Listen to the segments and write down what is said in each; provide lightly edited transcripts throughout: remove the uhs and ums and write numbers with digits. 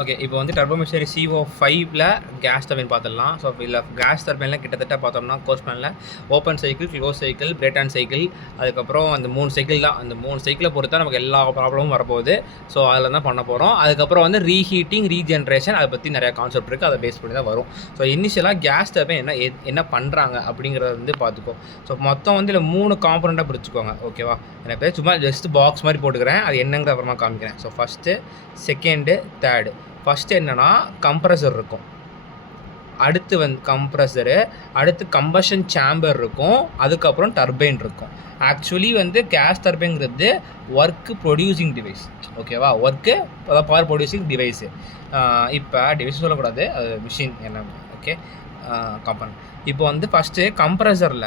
Okay. இப்போ வந்து turbo mixer CO5ல கேஸ் டர்பைன் பார்த்துடலாம். ஸோ இதில் கேஸ் டர்பைனில் கிட்டத்தட்ட பார்த்தோம்னா கோர்ஸ் பிளானில் open cycle, close cycle, Brayton cycle, அதுக்கப்புறம் அந்த 3 சைக்கிள் தான். அந்த 3 சைக்கிளை பொறுத்தா நமக்கு எல்லா ப்ராப்ளமும் வரப்போகுது. ஸோ அதில் தான் பண்ண போகிறோம். அதுக்கப்புறம் வந்து ரீஹீட்டிங், ரீஜென்ரேஷன், அதை பற்றி நிறையா கான்செப்ட் இருக்குது. அதை பேஸ் பண்ணி தான் வரும். ஸோ இனிஷியலாக கேஸ் டர்பைன் என்ன பண்ணுறாங்க அப்படிங்கிறத வந்து பார்த்துக்கோ. ஸோ மொத்தம் வந்து இதில் 3 காம்பனண்ட்டாக பிரிச்சுக்கோங்க. ஓகேவா? எனக்கு சும்மா ஜஸ்ட் பாக்ஸ் மாதிரி போட்டுக்கிறேன். அது என்னங்கிற அப்புறமா காமிக்கிறேன். So first, second, third. First என்னென்னா கம்ப்ரஸர் இருக்கும், அடுத்து வந்து கம்ப்ரஸரு, அடுத்து கம்பஷன் சேம்பர் இருக்கும், அதுக்கப்புறம் டர்பைன் இருக்கும். ஆக்சுவலி வந்து கேஸ் டர்பைன்ங்கிறது ஒர்க்கு ப்ரொடியூசிங் டிவைஸ். ஓகேவா? ஒர்க்கு அதாவது பவர் ப்ரொடியூசிங் டிவைஸு. இப்போ டிவைஸ் சொல்லக்கூடாது, அது மிஷின் என்ன. Okay, component. இப்போ வந்து ஃபஸ்ட்டு கம்ப்ரஸரில்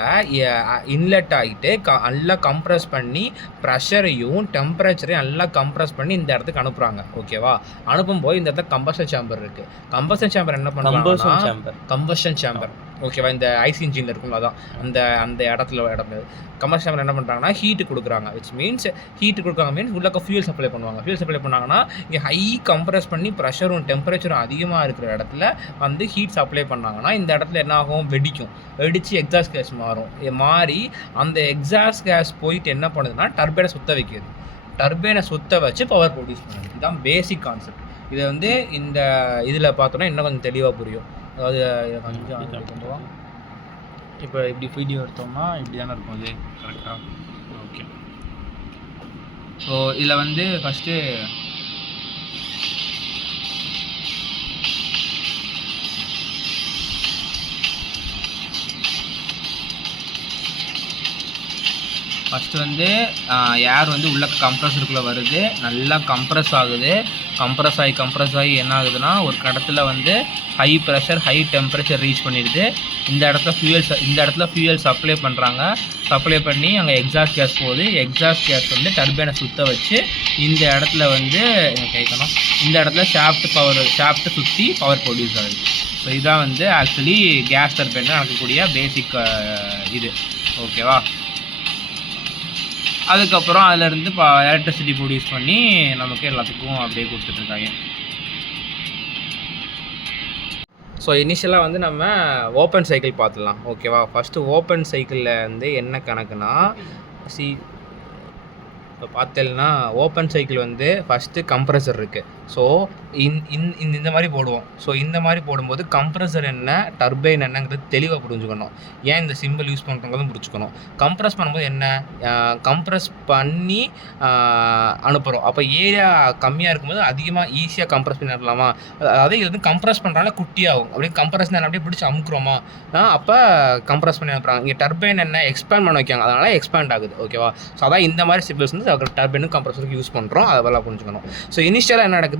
இன்லெட் ஆகிட்டு நல்லா கம்ப்ரஸ் பண்ணி ப்ரெஷரையும் டெம்பரேச்சரையும் நல்லா கம்ப்ரஸ் பண்ணி இந்த இடத்துக்கு அனுப்புகிறாங்க. ஓகேவா? அனுப்பும்போது இந்த இடத்துல கம்பஷன் சேம்பர் இருக்குது. கம்பஷன் சேம்பர் என்ன பண்ணுறாங்கன்னா கம்பஷன் சேம்பர். ஓகேவா? இந்த ஐசி இன்ஜினில் இருக்குங்களா, அதான் அந்த அந்த இடம் கம்பஷன் சேம்பர் என்ன பண்ணுறாங்கன்னா ஹீட்டு கொடுக்குறாங்க. விச் மீன்ஸ் ஹீட்டு கொடுக்குறாங்க மீன்ஸ் உள்ளக்க ஃபியூல் சப்ளை பண்ணுவாங்க. ஃபியூல் சப்ளை பண்ணாங்கன்னா இங்கே ஹை கம்ப்ரஸ் பண்ணி ப்ரெஷரும் டெம்பரேச்சரும் அதிகமாக இருக்கிற இடத்துல வந்து ஹீட் சப்ளை பண்ணாங்கன்னா இந்த இடத்துல என்ன ஆகும், வெடித்து எக்ஸாஸ்ட் கேஸ் மாறி அந்த எக்ஸாஸ்ட் கேஸ் போயிட்டு என்ன பண்ணுதுன்னா டர்பைனை சுற்ற வைக்கிது. டர்பைனை சுற்ற வச்சு பவர் ப்ரொடியூஸ் பண்ணுது. இதுதான் பேசிக் கான்செப்ட். இதை வந்து இந்த இதில் பார்த்தோன்னா இன்னும் கொஞ்சம் தெளிவாக புரியும். அதாவது கொஞ்சம் இப்போ இப்படி வீடியோ எடுத்தோம்னா இப்படி தானே இருக்கும் இது, கரெக்டாக? ஓகே. ஸோ இதில் வந்து ஃபஸ்ட்டு வந்து ஏர் வந்து உள்ள கம்ப்ரஸருக்குள்ளே வருது, நல்லா கம்ப்ரஸ் ஆகுது. கம்ப்ரஸ் ஆகி என்ன ஆகுதுன்னா ஒரு இடத்துல வந்து high pressure high temperature reach பண்ணிடுது. இந்த இடத்துல ஃபியூயல் சப்ளை பண்ணுறாங்க. சப்ளை பண்ணி அங்கே எக்ஸாஸ்ட் கேஸ் போகுது. எக்ஸாஸ்ட் கேஸ் வந்து டர்பைனை சுற்ற வச்சு இந்த இடத்துல வந்து கேட்கணும், இந்த இடத்துல ஷாஃப்ட்டு சுற்றி பவர் ப்ரொடியூஸ் ஆகுது. ஸோ இதான் வந்து ஆக்சுவலி கேஸ் டர்பைனில் நடக்கக்கூடிய பேசிக் இது. ஓகேவா? அதுக்கப்புறம் அதிலேருந்து எலக்ட்ரிசிட்டி ப்ரொடியூஸ் பண்ணி நமக்கு எல்லாத்துக்கும் அப்படியே கொடுத்துட்ருக்காங்க. ஸோ இனிஷியலாக வந்து நம்ம ஓப்பன் சைக்கிள் பார்த்துடலாம். ஓகேவா? ஃபஸ்ட்டு ஓப்பன் சைக்கிளில் வந்து என்ன கணக்குனா இப்போ பார்த்தேன்னா ஓப்பன் சைக்கிள் வந்து ஃபஸ்ட்டு கம்ப்ரஸர் இருக்குது. ஸோ இந்த மாதிரி போடுவோம். ஸோ இந்த மாதிரி போடும்போது கம்ப்ரஸர் என்ன டர்பைன் என்னங்கிறது தெளிவாக புரிஞ்சுக்கணும். ஏன் இந்த சிம்பிள் யூஸ் பண்ணுறதும் புரிஞ்சுக்கணும். கம்ப்ரஸ் பண்ணும்போது என்ன, கம்ப்ரஸ் பண்ணி அனுப்புகிறோம். அப்போ ஏரியா கம்மியாக இருக்கும்போது அதிகமாக ஈஸியாக கம்ப்ரஸ் பண்ணி அனுப்பலாமா? அதாவது இது வந்து கம்ப்ரஸ் பண்ணுறாங்க குட்டியாகும். அப்படியே கம்ப்ரஸ் அப்படியே பிடிச்சி அமுக்குறோமா, அப்போ கம்ப்ரஸ் பண்ணி அனுப்புகிறாங்க. இங்கே டர்பைன் என்ன எக்ஸ்பேண்ட் பண்ண வைக்காங்க, அதனால் எக்ஸ்பேண்ட் ஆகுது. ஓகேவா? ஸோ அதான் இந்த மாதிரி சிம்பிள்ஸ் வந்து டர்பைனும் கம்ப்ரஸருக்கு யூஸ் பண்ணுறோம். அதெல்லாம் புரிஞ்சுக்கணும். ஸோ இனிஷியலாக என்ன நடக்குது,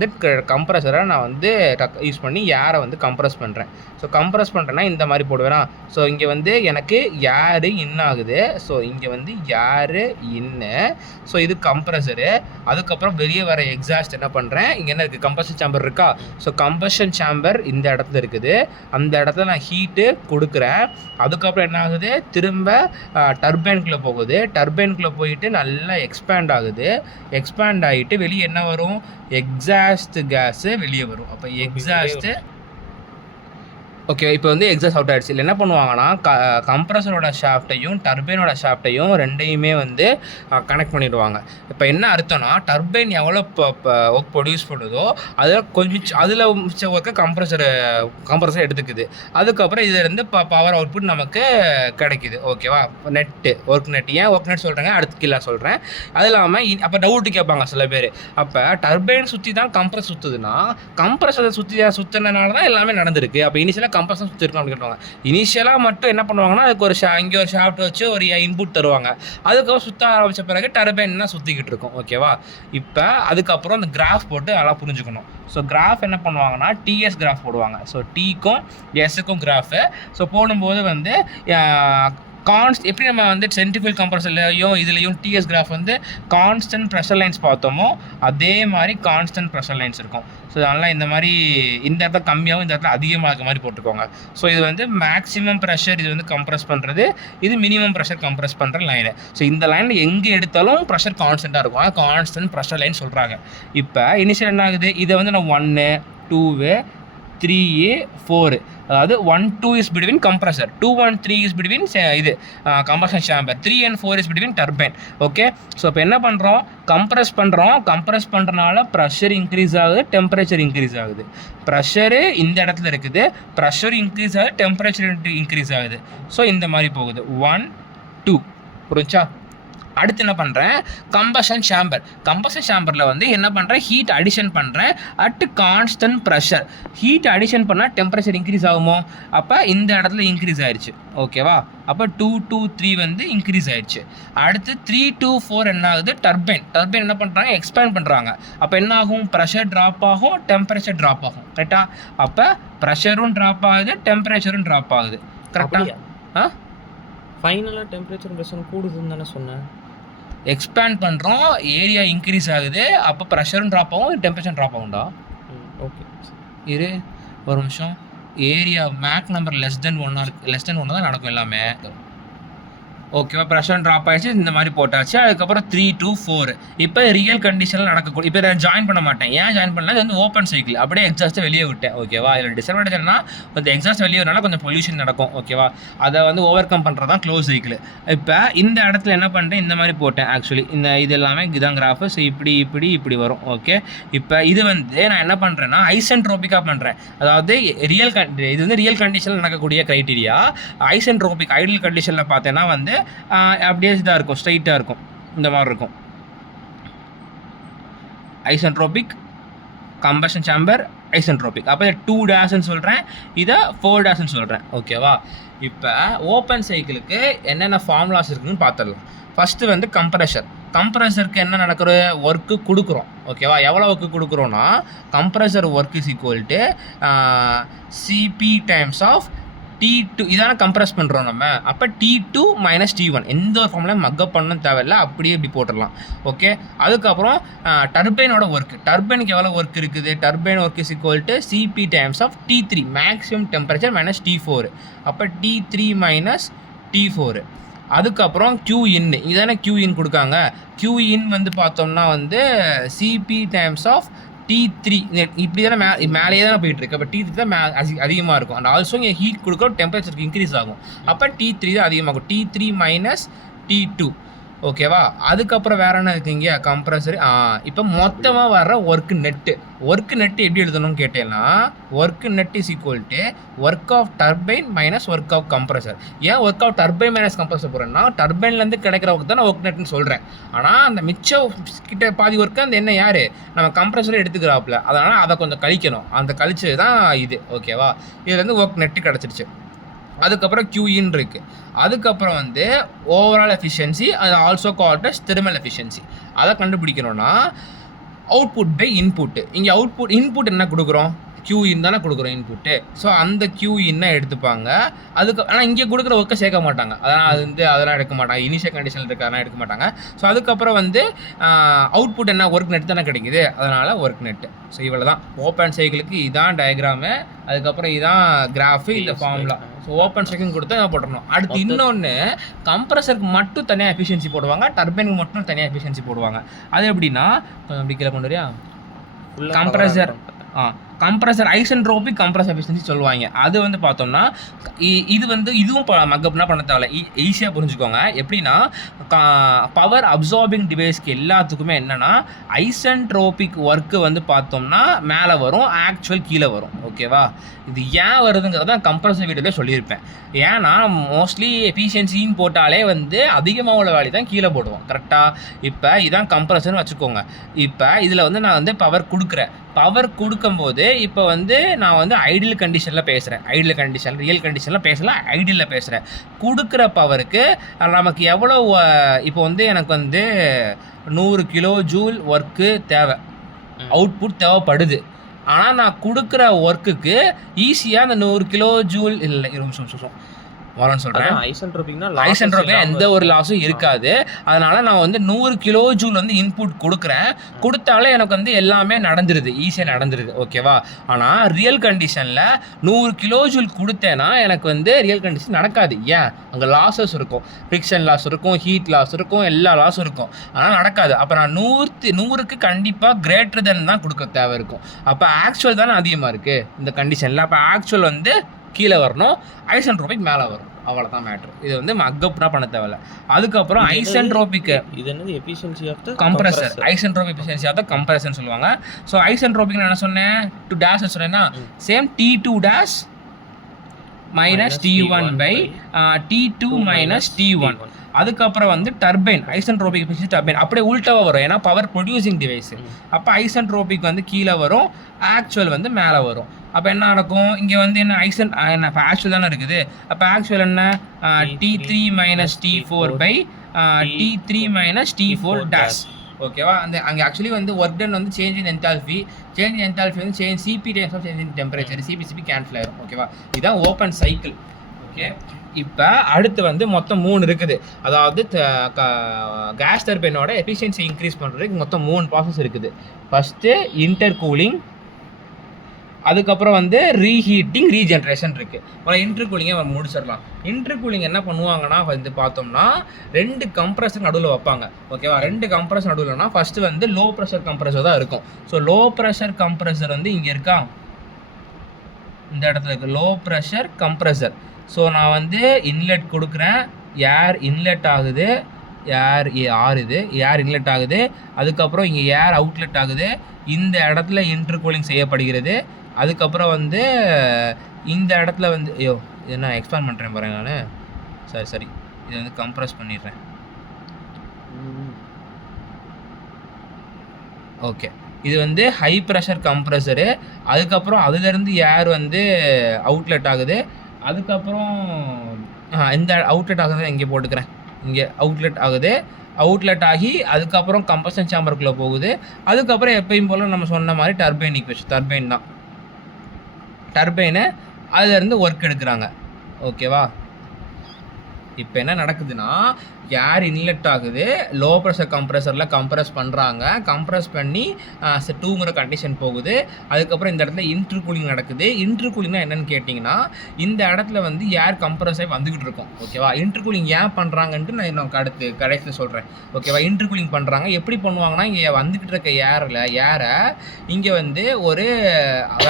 கம்ப்ரஸரை நான் வந்து யூஸ் பண்ணி ஏரை வந்து கம்ப்ரஸ் பண்ணுறேன். ஸோ கம்ப்ரஸ் பண்ணுறேன்னா இந்த மாதிரி போடுவேனா. ஸோ இங்கே வந்து எனக்கு ஏரு இன் ஆகுது. ஸோ இங்கே வந்து ஏரு இன்னு. ஸோ இது கம்ப்ரஸரு. அதுக்கப்புறம் வெளியே வர எக்ஸாஸ்ட் என்ன பண்ணுறேன், இங்கே என்ன இருக்குது, கம்பஷன் சேம்பர் இருக்கா. ஸோ கம்பஷன் சேம்பர் இந்த இடத்துல இருக்குது. அந்த இடத்துல நான் ஹீட்டு கொடுக்குறேன். அதுக்கப்புறம் என்ன ஆகுது, திரும்ப டர்பைனுக்குள்ளே போகுது. டர்பைனுக்குள்ளே போயிட்டு நல்லா எக்ஸ்பேண்ட் ஆகுது. எக்ஸ்பேண்ட் ஆகிட்டு வெளியே என்ன வரும், எக்ஸாஸ்ட் கேஸு வெளியே வரும். அப்போ எக்ஸாஸ்ட்டு ஓகே. இப்போ வந்து எக்ஸாஸ்ட் அவுட் ஆகிடுச்சு. இல்லை என்ன பண்ணுவாங்கன்னா கம்ப்ரஸரோட ஷாஃப்ட்டையும் டர்பைனோட ஷாஃப்ட்டையும் ரெண்டையுமே வந்து கனெக்ட் பண்ணிடுவாங்க. இப்போ என்ன அர்த்தம்னா டர்பைன் எவ்வளோ ஒர்க் ப்ரொடியூஸ் பண்ணுதோ அதில் மிச்ச ஒர்க்கை கம்ப்ரஸர் எடுத்துக்குது. அதுக்கப்புறம் இதிலேருந்து பவர் அவுட்புட் நமக்கு கிடைக்குது. ஓகேவா? ஒர்க் நெட் ஏன் ஒர்க் நெட் சொல்கிறேங்க, அடுத்து கீழே சொல்கிறேன். அது இல்லாமல் அப்போ டவுட்டு கேட்பாங்க சில பேர், அப்போ டர்பைன் சுற்றி தான் கம்ப்ரஸ் சுற்றுதுன்னா கம்ப்ரஸரை சுற்றினால தான் எல்லாமே நடந்திருக்கு. அப்போ இனிஷியலாக கம்ப்ரஸர் சுற்றிருக்கோம் அப்படின்னு கேட்டுவாங்க. இனிஷியலாக மட்டும் என்ன பண்ணுவாங்கன்னா அதுக்கு இங்கே ஒரு ஷாஃப்ட் வச்சு ஒரு இன்புட் தருவாங்க. அதுக்கப்புறம் சுற்ற ஆரம்பித்த பிறகு டர்பைன் தான் சுற்றிக்கிட்டு இருக்கும். ஓகேவா? இப்போ அதுக்கப்புறம் அந்த கிராஃப் போட்டு அதெல்லாம் புரிஞ்சுக்கணும். ஸோ கிராஃப் என்ன பண்ணுவாங்கன்னா டிஎஸ் கிராஃப் போடுவாங்க. ஸோ டிக்கும் எஸ்ஸுக்கும் கிராஃபு. ஸோ போடும்போது வந்து எப்படி நம்ம வந்து சென்ட்ரிஃபியூகல் கம்ப்ரஸர்லையும் இதுலேயும் டிஎஸ் கிராஃப் வந்து கான்ஸ்டன்ட் ப்ரெஷர் லைன்ஸ் பார்த்தோமோ அதே மாதிரி கான்ஸ்டன்ட் ப்ரெஷர் லைன்ஸ் இருக்கும். ஸோ அதனால் இந்த மாதிரி இந்த இடத்துல கம்மியாகவும் இந்த இடத்துல அதிகமாக இருக்க மாதிரி போட்டுக்கோங்க. ஸோ இது வந்து மேக்ஸிமம் ப்ரெஷர் இது வந்து கம்ப்ரஸ் பண்ணுறது, இது மினிமம் ப்ரெஷர் கம்ப்ரஸ் பண்ணுற லைனு. ஸோ இந்த லைனில் எங்கே எடுத்தாலும் ப்ரெஷர் கான்ஸ்டண்ட்டாக இருக்கும். ஆனால் கான்ஸ்டன்ட் ப்ரெஷர் லைன் சொல்கிறாங்க. இப்போ இனிஷியல் என்ன ஆகுது, இதை வந்து நான் 1 2 3 4. அதாவது 1 2 is between compressor, 2 1 3 is between இது combustion chamber, 3 and 4 is between turbine. Okay, so இப்போ என்ன பண்ணுறோம், கம்ப்ரஸ் பண்ணுறனால ப்ரெஷர் இன்க்ரீஸ் ஆகுது, டெம்பரேச்சர் இன்க்ரீஸ் ஆகுது. ப்ரெஷரு இந்த இடத்துல இருக்குது, ப்ரெஷர் இன்க்ரீஸ் ஆகுது, டெம்பரேச்சர் இன்க்ரீஸ் ஆகுது. ஸோ இந்த மாதிரி போகுது 1 2. புரிஞ்சா? அடுத்து என்ன பண்ணுறேன், கம்பஷன் சேம்பரில் வந்து என்ன பண்ணுறேன், ஹீட் அடிஷன் பண்ணுறேன் at constant pressure. Heat addition பண்ணால் டெம்பரேச்சர் இன்க்ரீஸ் ஆகுமோ, அப்போ இந்த இடத்துல இன்க்ரீஸ் ஆயிடுச்சு. ஓகேவா? அப்போ 2 2 3 வந்து இன்க்ரீஸ் ஆயிடுச்சு. அடுத்து 3 2 4 என்ன ஆகுது, டர்பைன் என்ன பண்ணுறாங்க, எக்ஸ்பேண்ட் பண்ணுறாங்க. அப்போ என்ன ஆகும், ப்ரெஷர் ட்ராப் ஆகும், டெம்பரேச்சர் ட்ராப் ஆகும். கரெக்டாக? அப்போ ப்ரெஷரும் ட்ராப் ஆகுது, டெம்பரேச்சரும் ட்ராப் ஆகுது. கரெக்டாக? ஃபைனலாக டெம்பரேச்சர் ப்ரெஷர் கூடுதுன்னு தானே சொன்னேன். எக்ஸ்பேண்ட் பண்ணுறோம், ஏரியா இன்க்ரீஸ் ஆகுது, அப்போ ப்ரெஷரும் ட்ராப் ஆகும், டெம்பரேச்சர் ட்ராப் ஆகும்டா. ஓகே, இரு ஒரு நிமிஷம். Area Mach number less than 1 தான் நடக்கும் எல்லாமே. ஓகேவா? ப்ரெஷர் ட்ராப் ஆகிடுச்சு, இந்த மாதிரி போட்டாச்சு. அதுக்கப்புறம் 3 2 4. இப்போ ரியல் கண்டிஷனில் நடக்கக்கூடிய, இப்போ நான் ஜாயின் பண்ண மாட்டேன். ஏன் ஜாயின் பண்ணல, இது வந்து ஓப்பன் சைக்கிள், அப்படியே எக்ஸாஸ்ட்டை வெளியே விட்டேன். ஓகேவா? இதில் டிஸ்அட்வான்டேஜ் என்னன்னா, கொஞ்சம் எக்ஸாஸ்ட் வெளியே வரனால கொஞ்சம் பொல்யூஷன் நடக்கும். ஓகேவா? அதை வந்து ஓவர் கம் பண்ணுறது தான் க்ளோஸ் சைக்கிள். இப்போ இந்த இடத்துல என்ன பண்ணுறேன், இந்த மாதிரி போட்டேன். ஆக்சுவலி இது எல்லாமே இதுதான் கிராஃபு. ஸோ இப்படி வரும். ஓகே, இப்போ இது வந்து நான் என்ன பண்ணுறேன்னா ஐசென்ட்ரோபிக்காக பண்ணுறேன். அதாவது இது வந்து ரியல் கண்டிஷனில் நடக்கக்கூடிய க்ரைட்டீரியா. ஐசென்ட்ரோபிக் ஐடியல் கண்டிஷனில் பார்த்தேன்னா வந்து அப்படியே இதாக இருக்கும், ஸ்ட்ரைட்டாக இருக்கும், இந்த மாதிரி இருக்கும். Isentropic, combustion chamber, isentropic. அப்போ இதை 2 டேஷ்ன்னு சொல்கிறேன், இதை 4 டேஷ்ன்னு சொல்கிறேன். ஓகேவா? இப்போ ஓப்பன் சைக்கிளுக்கு என்னென்ன ஃபார்முலாஸ் இருக்குதுன்னு பார்த்துடலாம். ஃபஸ்ட்டு வந்து கம்ப்ரஸருக்கு என்ன நடக்கிற ஒர்க்கு கொடுக்குறோம். ஓகேவா? எவ்வளோ ஒர்க்கு கொடுக்குறோன்னா, compressor work is equal to CP times of T2. இதான கம்ப்ரஸ் பண்ணுறோம் நம்ம. அப்போ T2 மைனஸ் T1. எந்த ஒரு ஃபார்முலையும் மக்கப் பண்ணணும் தேவையில்லை, அப்படியே இப்படி போட்டுடலாம். ஓகே, அதுக்கப்புறம் டர்பைனோட டர்பைனுக்கு எவ்வளோ ஒர்க் இருக்குது, turbine work is equal to CP times of T3 maximum temperature minus T4. அப்போ T3 மைனஸ் T4. அதுக்கப்புறம் Qin, இதானே Qin கொடுக்காங்க. Qin வந்து பார்த்தோம்னா வந்து சிபி டைம்ஸ் ஆஃப் T3. இப்படி தானே மேலேயே தானே போயிட்டுருக்கு. அப்போ T3 தான் அதிகமாக இருக்கும். அண்ட் ஆல்சோ இங்கே ஹீட் கொடுக்குற டெம்பரேச்சருக்கு இன்க்ரீஸ் ஆகும். அப்போ T3 தான் அதிகமாகும். T3 minus T2. ஓகேவா? அதுக்கப்புறம் வேறு என்ன இருக்குங்க, கம்ப்ரஸர். இப்போ மொத்தமாக வர்ற ஒர்க் நெட்டு எப்படி எழுதணும்னு கேட்டேன்னா, work net is equal to work of turbine minus work of compressor. ஏன் work of turbine minus compressor போகிறேன்னா, டர்பைன்லேருந்து கிடைக்கிற ஒர்க் தான் நான் ஒர்க் நெட்னு சொல்கிறேன். ஆனால் அந்த மிச்சம் கிட்ட பாதி ஒர்க்கு அந்த என்ன யார் நம்ம கம்ப்ரஸரை எடுத்துக்கிறாப்புல, அதனால் அதை கொஞ்சம் கழிக்கணும். அந்த கழிச்சது தான் இது. ஓகேவா? இதுலேருந்து ஒர்க் நெட்டு கிடச்சிருச்சு. அதுக்கப்புறம் Qin இருக்குது. அதுக்கப்புறம் வந்து ஓவரால் எஃபிஷியன்சி, அது also called as thermal efficiency. அதை கண்டுபிடிக்கணும்னா அவுட்புட் பை இன்புட்டு. இங்கே இன்புட் என்ன கொடுக்குறோம், Qin தானே கொடுக்குறோம் இன்புட்டு. ஸோ அந்த Qin எடுத்துப்பாங்க. ஆனால் இங்கே கொடுக்குற ஒர்க்கை சேர்க்க மாட்டாங்க. அதெல்லாம் எடுக்க மாட்டாங்க. இனிஷியல் கண்டிஷனில் இருக்காதான் எடுக்க மாட்டாங்க. ஸோ அதுக்கப்புறம் வந்து அவுட்புட் என்ன, ஒர்க் நெட் தானே கிடைக்குது, அதனால் ஒர்க் நெட்டு. ஸோ இவ்வளோ தான் ஓப்பன் சைக்கிளுக்கு. இதான் டயக்ராமு, அதுக்கப்புறம் இதான் கிராஃபு, இந்த ஃபார்முலா. ஸோ ஓப்பன் சைக்கிள் கொடுத்து நான் போட்டுடணும். அடுத்து இன்னொன்று, கம்ப்ரஸருக்கு மட்டும் தனியாக எஃபிஷியன்சி போடுவாங்க, டர்பைனுக்கு மட்டும் தனியாக எஃபிஷியன்சி போடுவாங்க. அது எப்படின்னா, கொஞ்சம் அப்படி கீழே கொண்டு வரியா, கம்ப்ரஸர் ஐசென்ட்ரோபிக் கம்ப்ரஸ் எஃபிஷியன்சி சொல்லுவாங்க. அது வந்து பார்த்தோம்னா இதுவும் மக்கப்னா பண்ண தேவையில்ல, ஈஸியாக புரிஞ்சுக்கோங்க. எப்படின்னா, பவர் அப்சார்பிங் டிவைஸ்க்கு எல்லாத்துக்குமே என்னென்னா ஐசென்ட்ரோபிக் ஒர்க்கு வந்து பார்த்தோம்னா மேலே வரும், ஆக்சுவல் கீழே வரும். ஓகேவா? இது ஏன் வருதுங்கிறத கம்ப்ரஸர் வீடியோவில் சொல்லியிருப்பேன். ஏன்னா மோஸ்ட்லி எஃபிஷியன்சின்னு போட்டாலே வந்து அதிகமாக உள்ள வேலை தான் கீழே போடுவோம். கரெக்டாக? இப்போ இதான் கம்ப்ரஸர்னு வச்சுக்கோங்க. இப்போ இதில் வந்து நான் வந்து பவர் கொடுக்கும்போது இப்போ வந்து நான் வந்து ஐடியல் கண்டிஷனில் பேசுகிறேன். ரியல் கண்டிஷனில் பேசல, ஐடியலில் பேசுகிறேன். கொடுக்குற பவருக்கு நமக்கு எவ்வளோ, இப்போ வந்து எனக்கு வந்து 100 கிலோ ஜூல் ஒர்க்கு தேவை, அவுட்புட் தேவைப்படுது. ஆனால் நான் கொடுக்குற ஒர்க்குக்கு ஈஸியாக அந்த 100 கிலோ ஜூல் இல்லை, 20 நிமிஷம் வரேன்னு சொல்கிறேன். ஐசென்ட்ரோபிக்னா ஐசென்ட்ரோபிக் எந்த ஒரு லாஸும் இருக்காது. அதனால் நான் வந்து 100 கிலோ ஜூல் வந்து இன்புட் கொடுக்குறேன். கொடுத்தாலே எனக்கு வந்து எல்லாமே நடந்துருது, ஈஸியாக நடந்துருது. ஓகேவா? ஆனால் ரியல் கண்டிஷனில் 100 கிலோ ஜூல் கொடுத்தேன்னா எனக்கு வந்து ரியல் கண்டிஷன் நடக்காது. ஏன்? அங்கே லாஸஸ் இருக்கும், ஃப்ரிக்ஷன் லாஸ் இருக்கும், ஹீட் லாஸ் இருக்கும், எல்லா லாஸும் இருக்கும். ஆனால் நடக்காது. அப்போ நான் 100க்கு கண்டிப்பாக கிரேட்டர் தென் தான் கொடுக்க தேவை இருக்கும். அப்போ ஆக்சுவல் தானே அதிகமாக இருக்குது இந்த கண்டிஷனில். அப்போ ஆக்சுவல் வந்து கீழே வரணும், ஐசென்ட்ரோபிக் மேலே வரும். அவ்வளோதான் மேட்ரு. இது வந்து மக்கப்னா பண்ண தேவையில்ல. அதுக்கப்புறம் ஐசென்ட்ரோபிக் இது என்னது efficiency of the compressor. Isentropic efficiency of the கம்ப்ரஸர்னு சொல்லுவாங்க. ஸோ ஐசென்ட்ரோபிக் என்ன சொன்னேன்? டு டேஷ் சொன்னேன்னா same T2 dash minus T1 by T2 minus T1. அதுக்கப்புறம் வந்து டர்பைன், ஐசென்ட்ரோபிக் எஃபிஷியன்சி டர்பைன் அப்படியே உல்ட்டாவாக வரும். ஏன்னா பவர் ப்ரொடியூசிங் டிவைஸ். அப்போ ஐசென்ட்ரோபிக் வந்து கீழே வரும், ஆக்சுவல் வந்து மேலே வரும். அப்போ என்ன நடக்கும்? இங்கே வந்து என்ன என்ன இப்போ ஆக்சுவல் தானே இருக்குது. அப்போ ஆக்சுவல் என்ன? T3 மைனஸ் T4 பை T3 மைனஸ் T4 டேஷ். ஓகேவா? அந்த அங்கே ஆக்சுவலி வந்து ஒர்க் டன் வந்து சேஞ்ச் இன் என்தால்ஃபி வந்து change CP times of change in temperature, CP cancel ஆயிரும். ஓகேவா? இதுதான் ஓப்பன் சைக்கிள். ஓகே, இப்போ அடுத்து வந்து மொத்தம் 3 இருக்குது. அதாவது கேஸ் டர்பைனோட எஃபிஷியன்சி இன்க்ரீஸ் பண்ணுறதுக்கு மொத்தம் 3 ப்ராசஸ் இருக்குது. ஃபஸ்ட்டு இன்டர் கூலிங், அதுக்கப்புறம் வந்து ரீஹீட்டிங், ரீஜென்ரேஷன் இருக்குது. இன்டர் கூலிங்கை முடிச்சிடலாம். இன்டர் கூலிங் என்ன பண்ணுவாங்கன்னா வந்து பார்த்தோம்னா 2 கம்ப்ரஸர் நடுவில் வைப்பாங்க. ஓகேவா? 2 கம்ப்ரஸர் நடுவில்னா ஃபஸ்ட்டு வந்து லோ ப்ரெஷர் கம்ப்ரஸர் தான் இருக்கும். ஸோ லோ ப்ரெஷர் கம்ப்ரஸர் வந்து இங்கே இருக்கா, இந்த இடத்துல இருக்குது லோ ப்ரெஷர் கம்ப்ரஸர். ஸோ நான் வந்து இன்லெட் கொடுக்குறேன், ஏர் இன்லெட் ஆகுது, ஏர் ஆறுது, ஏர் இன்லெட் ஆகுது. அதுக்கப்புறம் இங்கே ஏர் அவுட்லெட் ஆகுது. இந்த இடத்துல இன்டர் கூலிங் செய்யப்படுகிறது. அதுக்கப்புறம் வந்து இந்த இடத்துல வந்து இது நான் எக்ஸ்பேண்ட் பண்ணுறேன் பாருங்க. நான் சரி இதை வந்து கம்ப்ரஸ் பண்ணிடுறேன். ஓகே, இது வந்து ஹை ப்ரெஷர் கம்ப்ரஸரு. அதுக்கப்புறம் அதுலேருந்து ஏர் வந்து அவுட்லெட் ஆகுது. அதுக்கப்புறம் இந்த அவுட்லெட் ஆகுது இங்கே போட்டுக்கிறேன், இங்கே அவுட்லெட் ஆகுது. அவுட்லெட் ஆகி அதுக்கப்புறம் கம்பஷன் சேம்பருக்குள்ளே போகுது. அதுக்கப்புறம் எப்பயும் போல் நம்ம சொன்ன மாதிரி டர்பைன் ஈக்குவேஷன், டர்பைன் தான் டர்பைனை அதுலேருந்து ஒர்க் எடுக்கிறாங்க. ஓகேவா? இப்போ என்ன நடக்குதுன்னா ஏர் இன்லெட் ஆகுது, லோ ப்ரெஷர் கம்ப்ரஸரில் கம்ப்ரஸ் பண்ணுறாங்க. கம்ப்ரஸ் பண்ணி 2ங்கிற கண்டிஷன் போகுது. அதுக்கப்புறம் இந்த இடத்துல இன்டர் கூலிங் நடக்குது. இன்டர் கூலிங்னா என்னென்னு கேட்டிங்கன்னா இந்த இடத்துல வந்து ஏர் கம்ப்ரஸ் ஆகி வந்துக்கிட்டு இருக்கும். ஓகேவா? இன்டர் கூலிங் ஏன் பண்ணுறாங்கன்ட்டு நான் எனக்கு கடைசியில் சொல்கிறேன். ஓகேவா? இன்டர் கூலிங் பண்ணுறாங்க. எப்படி பண்ணுவாங்கன்னா இங்கே வந்துக்கிட்டு இருக்க ஏரை இங்கே வந்து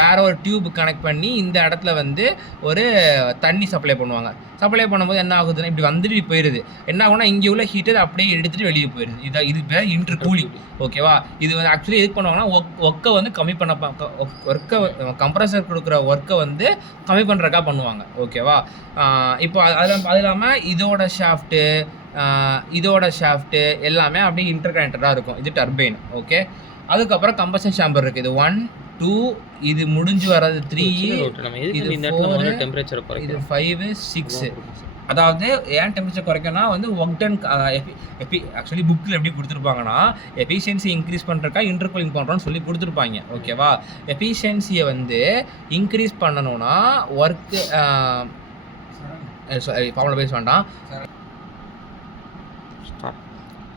வேற ஒரு டியூப் கனெக்ட் பண்ணி இந்த இடத்துல வந்து ஒரு தண்ணி சப்ளை பண்ணுவாங்க. சப்ளை பண்ணும்போது என்ன ஆகுதுன்னா இப்படி வந்துட்டு போயிடுது. என்ன ஆகுனா இங்கே உள்ள ஹீட்டர் அப்படியே எடுத்துகிட்டு வெளியே போயிடுது. இது பேர் இன்டர் கூலிங். ஓகேவா? இது வந்து ஆக்சுவலி எதுக்கு பண்ணுவாங்கன்னா ஒர்க்கை வந்து கம்மி பண்ண, ஒர்க்கை கம்ப்ரஸர் கொடுக்குற ஒர்க்கை வந்து கம்மி பண்ணுறக்கா பண்ணுவாங்க. ஓகேவா? இப்போ அது இல்லாமல் இதோட ஷாஃப்ட்டு எல்லாமே அப்படியே இன்டர் கனெக்டடாக இருக்கும். இது டர்பைன். ஓகே, அதுக்கப்புறம் கம்பஷன் சேம்பர் இருக்குது. இது 1 2, இது முடிஞ்சு வர்றது 3, இது 4, இது 5 6. அதாவது ஏன் டெம்பரேச்சர் குறைக்கணும்னா வந்து ஒர்க் டன் ஆக்சுவலி புக்கில் எப்படி கொடுத்துருப்பாங்கன்னா எஃபிஷியன்சி இன்க்ரீஸ் பண்ணுறக்கா இன்டர் கூலிங் பண்ணுறோன்னு சொல்லி கொடுத்துருப்பாங்க. ஓகேவா? எஃபிஷியன்சியை வந்து இன்க்ரீஸ் பண்ணணும்னா ஒர்க்கு ஃபார்முலா பேஸ் வேண்டாம்.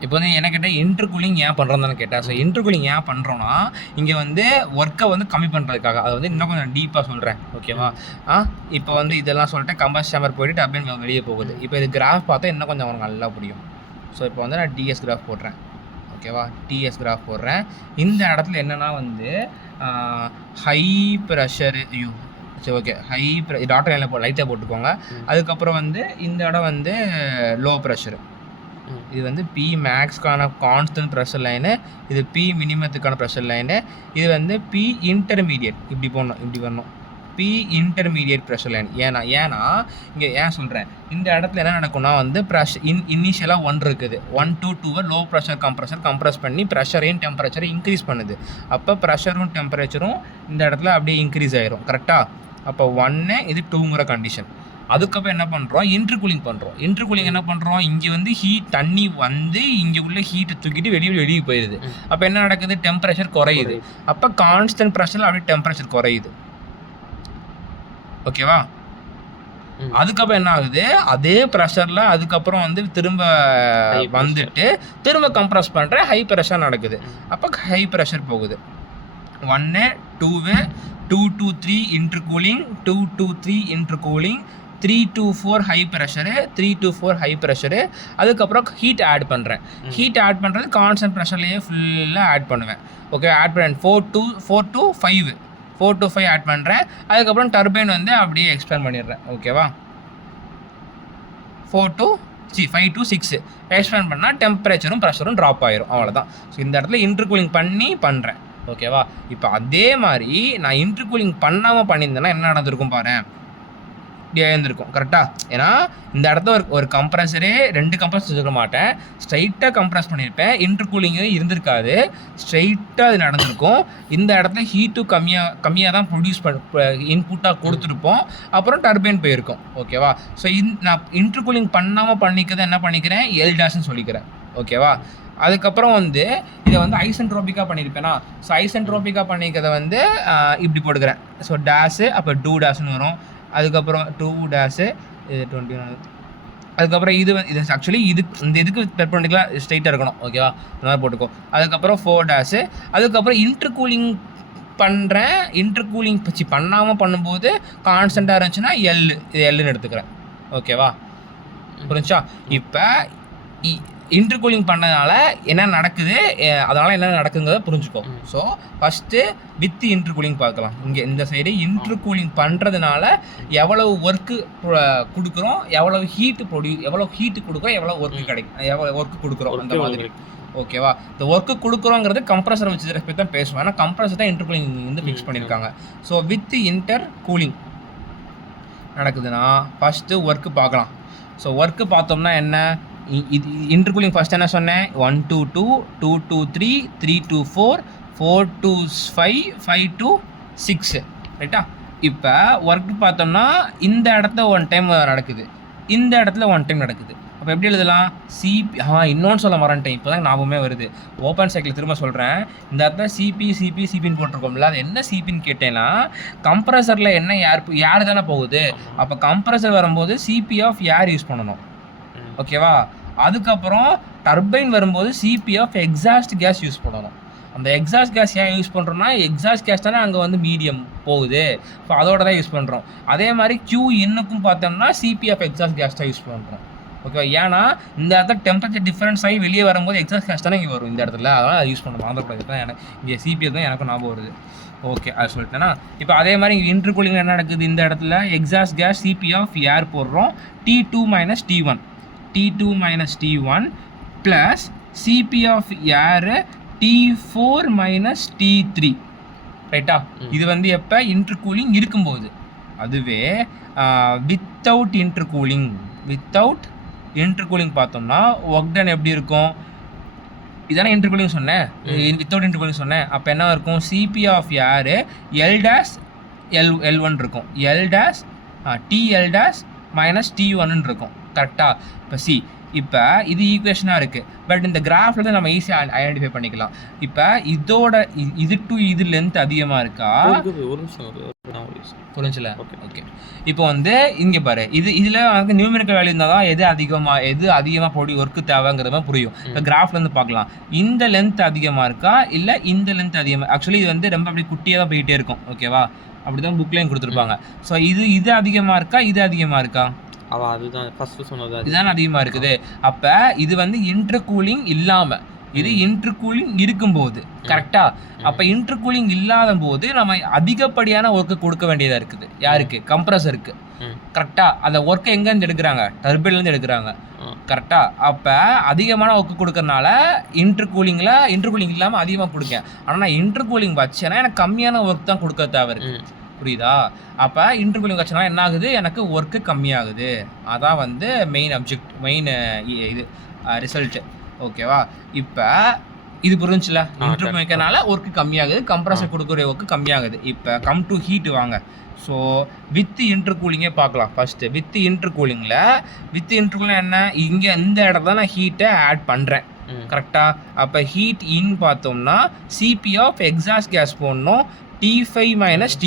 இப்போ வந்து என்ன கேட்டால் இன்டர் கூலிங் ஏன் பண்ணுறதுன்னு கேட்டால், ஸோ இன்டர் கூலிங் ஏன் பண்ணுறோன்னா இங்கே வந்து ஒர்க்கை வந்து கம்மி பண்ணுறதுக்காக. அதை வந்து இன்னும் கொஞ்சம் டீப்பாக சொல்கிறேன். ஓகேவா? இப்போ வந்து இதெல்லாம் சொல்லிட்டு கம்பஷன் சேம்பர் போய்ட்டு டர்பைன் வெளியே போகுது. இப்போ இது கிராஃப் பார்த்தா இன்னும் கொஞ்சம் அவனுக்கு நல்லா புரியும். ஸோ இப்போ வந்து நான் டிஎஸ் கிராஃப் போடுறேன். ஓகேவா? டிஎஸ் கிராஃப் போடுறேன். இந்த இடத்துல என்னென்னா வந்து ஹை ப்ரெஷரு, சரி ஓகே, டாக்டர் லைனில் லைட்டாக போட்டுக்கோங்க. அதுக்கப்புறம் வந்து இந்த இடம் வந்து லோ ப்ரெஷரு. இது வந்து பி மேக்ஸ்க்கான கான்ஸ்டன்ட் ப்ரெஷர் லைனு, இது பி மினிமத்துக்கான ப்ரெஷர் லைனு, இது வந்து பி இன்டர்மீடியட். இப்படி போடணும், இப்படி வரணும், பி இன்டர்மீடியட் ப்ரெஷர் லைன். ஏன்னா இங்கே ஏன் சொல்கிறேன், இந்த இடத்துல என்ன நடக்கும்னா வந்து இனிஷியலாக 1 இருக்குது, 1 to 2 லோ ப்ரெஷர் கம்ப்ரஸ் பண்ணி ப்ரெஷரையும் டெம்பரேச்சரை இன்க்ரீஸ் பண்ணுது. அப்போ ப்ரெஷரும் டெம்பரேச்சரும் இந்த இடத்துல அப்படியே இன்க்ரீஸ் ஆகிரும். கரெக்டாக? அப்போ 1 இது 2ங்கிற கண்டிஷன். அதுக்கப்புறம் என்ன பண்ணுறோம், இன்டர் கூலிங் பண்ணுறோம். இன்டர் கூலிங் என்ன பண்ணுறோம், இங்கே வந்து தண்ணி வந்து இங்கே உள்ள ஹீட்டை தூக்கிட்டு வெளியே போயிடுது. அப்போ என்ன நடக்குது, டெம்பரேச்சர் குறையுது. அப்போ கான்ஸ்டன்ட் ப்ரெஷரில் அப்படியே டெம்பரேச்சர் குறையுது. ஓகேவா? அதுக்கப்புறம் என்ன ஆகுது, அதே ப்ரெஷரில் அதுக்கப்புறம் வந்து திரும்ப வந்துட்டு திரும்ப கம்ப்ரஸ் பண்ணுறேன், ஹை ப்ரெஷர் நடக்குது. அப்போ ஹை ப்ரெஷர் போகுது. 1 2 2 to 3 இன்டர்கூலிங், 2 to 3 இன்டர்கூலிங், 3 to 4 high pressure, 3 to 4 high pressure. அதுக்கப்புறம் ஹீட் ஆட் பண்ணுறேன். ஹீட் ஆட் பண்ணுறது கான்ஸ்டன்ட் ப்ரெஷர்லேயே ஃபுல்லாக ஆட் பண்ணுவேன். ஓகே, ஆட் பண்ணேன் 4 to 5 ஆட் பண்ணுறேன். அதுக்கப்புறம் டர்பைன் வந்து அப்படியே எக்ஸ்பேண்ட் பண்ணிடுறேன். ஓகேவா, 5 to 6 எக்ஸ்பேண்ட் பண்ணால் டெம்பரேச்சரும் ப்ரெஷரும் ட்ராப் ஆயிரும். அவ்வளோதான். ஸோ இந்த இடத்துல இன்டர்கூலிங் பண்ணி பண்ணுறேன். ஓகேவா, இப்போ அதே மாதிரி நான் இன்டர்கூலிங் பண்ணாமல் பண்ணியிருந்தேன்னா என்ன நடந்திருக்கும் பாரு, இப்படி இருந்திருக்கும். கரெக்டாக, ஏன்னா இந்த இடத்துல ஒரு கம்ப்ரஸரே 2 கம்ப்ரஸர் இருக்க மாட்டேன், ஸ்ட்ரைட்டாக கம்ப்ரஸ் பண்ணியிருப்பேன், இன்டர்கூலிங்கே இருந்திருக்காது, ஸ்ட்ரைட்டாக அது நடந்திருக்கும். இந்த இடத்துல ஹீட்டும் கம்மியாக தான் ப்ரொடியூஸ் இன்புட்டாக கொடுத்துருப்போம், அப்புறம் டர்பைன் போயிருக்கும். ஓகேவா, ஸோ நான் இன்டர்கூலிங் பண்ணாமல் பண்ணிக்கிறத என்ன பண்ணிக்கிறேன், L' சொல்லிக்கிறேன். ஓகேவா, அதுக்கப்புறம் வந்து இதை வந்து ஐசென்ட்ரோபிக்காக பண்ணியிருப்பேனா, ஸோ ஐசென்ட்ரோபிக்காக பண்ணிக்கிறத வந்து இப்படி போட்டுக்கிறேன். ஸோ டேஷு, அப்போ 2' வரும். அதுக்கப்புறம் 2' இது 21. அதுக்கப்புறம் இது ஆக்சுவலி இந்த இதுக்கு பெர்பெண்டிகுலராக ஸ்ட்ரைட்டாக இருக்கணும். ஓகேவா, இந்த மாதிரி போட்டுக்கோ. அதுக்கப்புறம் 4'. அதுக்கப்புறம் இன்டர்கூலிங் பண்ணுறேன். இன்டர்கூலிங் பண்ணாமல் பண்ணும்போது கான்ஸ்டண்ட்டாக இருந்துச்சுன்னா இது Lன்னு எடுத்துக்கிறேன். ஓகேவா, புரிஞ்சா? இப்போ இன்டர்கூலிங் பண்ணதுனால என்ன நடக்குது, அதனால் என்ன நடக்குங்கிறத புரிஞ்சுக்கோ. ஸோ ஃபஸ்ட்டு வித் இன்டர்கூலிங் பார்க்கலாம். இங்கே இந்த சைடு இன்டர்கூலிங் பண்ணுறதுனால எவ்வளவு ஒர்க்கு கொடுக்குறோம், எவ்வளோ ஹீட்டு கொடுக்குறோம், எவ்வளோ ஒர்க்கு கிடைக்கும், எவ்வளோ ஒர்க்கு கொடுக்குறோம் அந்த மாதிரி. ஓகேவா, இந்த ஒர்க்கு கொடுக்குறோங்கிறது கம்ப்ரஸரை வச்சு ரெஸ்பெக்ட் தான் பேசுவேன். ஆனால் கம்ப்ரஸர் தான் இன்டர்கூலிங் வந்து ஃபிக்ஸ் பண்ணியிருக்காங்க. ஸோ வித் இன்டர்கூலிங் நடக்குதுன்னா ஃபஸ்ட்டு ஒர்க்கு பார்க்கலாம். ஸோ ஒர்க்கு பார்த்தோம்னா என்ன, இது இன்டர்கூலிங் ஃபஸ்ட் என்ன சொன்னேன், 1 to 2, 2 to 3, 3 to 4, 4 to 5, 5 to 6. ரைட்டா, இப்போ ஒர்க்கு பார்த்தோம்னா இந்த இடத்துல 1 டைம் நடக்குது, இந்த இடத்துல 1 டைம் நடக்குது. அப்போ எப்படி எழுதலாம், இன்னொன்று சொல்ல மறந்துட்டேன், இப்போ தான் ஞாபகமே வருது. ஓப்பன் சைக்கிள் திரும்ப சொல்கிறேன். இந்த இடத்துல சிபின்னு போட்டிருக்கோம்ல, அது என்ன சிபின்னு கேட்டேன்னா, கம்ப்ரஸரில் என்ன ஏர் தானே போகுது. அப்போ கம்ப்ரஸர் வரும்போது சிபி ஆஃப் ஏர் யூஸ் பண்ணணும். ஓகேவா, அதுக்கப்புறம் டர்பைன் வரும்போது CP of exhaust gas use பண்ணணும். அந்த எக்ஸாஸ்ட் கேஸ் ஏன் யூஸ் பண்ணுறோம்னா, எக்ஸாஸ்ட் கேஸ் தானே அங்கே வந்து மீடியம் போகுது, ஸோ அதோட தான் யூஸ் பண்ணுறோம். அதே மாதிரி இன்னுக்கும் பார்த்தோம்னா சிபி ஆஃப் எக்ஸாஸ்ட் கேஸ் தான் யூஸ் பண்ணுறோம். ஓகேவா, ஏன்னா இந்த இடத்துல டெம்பரேச்சர் டிஃப்ரென்ஸ் ஆகி வெளியே வரும்போது எக்ஸாஸ்ட் கேஸ் தானே இங்கே வரும் இந்த இடத்துல, அதனால் அது யூஸ் பண்ணணும். அந்த ப்ராஜெக்ட் தான் எனக்கு இங்கே சிபி தான் எனக்கும் ஞாபகம் வருது. ஓகே, அது சொல்லிட்டேன்னா. இப்போ அதே மாதிரி இன்டர்கூலிங் என்ன நடக்குது, இந்த இடத்துல exhaust gas CP of air போடுறோம், T2 - T1 T1 plus CP of air T4 - T3. ரைட்டா, இது வந்து எப்போ இன்டர்கூலிங் இருக்கும்போது. அதுவே வித்தவுட் இன்டர்கூலிங் பார்த்தோம்னா ஒர்க் டன் எப்படி இருக்கும், இதானே இன்டர்கூலிங் சொன்னேன், வித்தவுட் இன்டர்கூலிங் சொன்னேன். அப்போ என்ன இருக்கும், சிபி ஆஃப் ஏர் L' இருக்கும், TL' - T1 இருக்கும். கரெக்டாக, இப்போ இப்போ இது ஈக்குவேஷனாக இருக்குது. பட் இந்த கிராஃபில் தான் நம்ம ஈஸியாக ஐடென்டிஃபை பண்ணிக்கலாம். இப்போ இது டு இது லென்த் அதிகமாக இருக்கா, புரிஞ்சுல? ஓகே, இப்போ வந்து இங்கே பாரு, இதில் வந்து நியூமெரிக்கல் வேல்யூ இருந்தால் தான் எது அதிகமாக போடி ஒர்க்கு தேவைங்கிறது மாதிரி புரியும். இப்போ கிராஃப்லேருந்து பார்க்கலாம், இந்த லென்த் அதிகமாக இருக்கா இல்லை இந்த லென்த் அதிகமாக. ஆக்சுவலி இது வந்து ரொம்ப அப்படி குட்டியாக தான் போயிட்டே இருக்கும். ஓகேவா, அப்படி தான் புக்லேயும் கொடுத்துருப்பாங்க. ஸோ இது அதிகமாக இருக்கா, இது அதிகமாக இருக்கா, அதுதான் ஃபர்ஸ்ட் சொன்னது, இதுதான் அதிகமாக இருக்குது. அப்போ இது வந்து இன்டர்கூலிங் இல்லாமல், இது இன்டர்கூலிங் இருக்கும்போது. கரெக்டா, அப்போ இன்டர்கூலிங் இல்லாத போது நம்ம அதிகப்படியான ஒர்க்கு கொடுக்க வேண்டியதாக இருக்குது. யாருக்கு, கம்ப்ரஸருக்கு. கரெக்டா, அந்த ஒர்க்கை எங்கேருந்து எடுக்கிறாங்க, டர்பைன்லேருந்து எடுக்கிறாங்க. கரெக்டா, அப்போ அதிகமான ஒர்க்கு கொடுக்கறனால இன்டர்கூலிங் இல்லாமல் அதிகமாக கொடுக்க. ஆனால் நான் இன்டர்கூலிங் வச்சேன்னா எனக்கு கம்மியான ஒர்க் தான் கொடுக்க தேவை இருக்குது. புரியுதா? அப்போ இன்டர்கூலிங் வச்சனா என்ன ஆகுது, எனக்கு ஒர்க்கு கம்மியாகுது. அதான் வந்து மெயின் இது ரிசல்ட்டு. ஓகேவா, இப்போ இது புரிஞ்சுல, இன்டர்கூலிங் வைக்கிறனால ஒர்க்கு கம்மியாகுது, கம்ப்ரஸர் கொடுக்குற ஒர்க்கு கம்மியாகுது. இப்போ கம் டு ஹீட் வாங்க. ஸோ வித் இன்டர்கூலிங்கே பார்க்கலாம். ஃபஸ்ட்டு வித் இன்டர்கூலிங் என்ன, இங்கே இந்த இடத்துல நான் ஹீட்டை ஆட் பண்ணுறேன். கரெக்டாக, அப்போ ஹீட் இன் பார்த்தோம்னா சிபி ஆஃப் எக்ஸாஸ்ட் கேஸ் போடணும், T5 -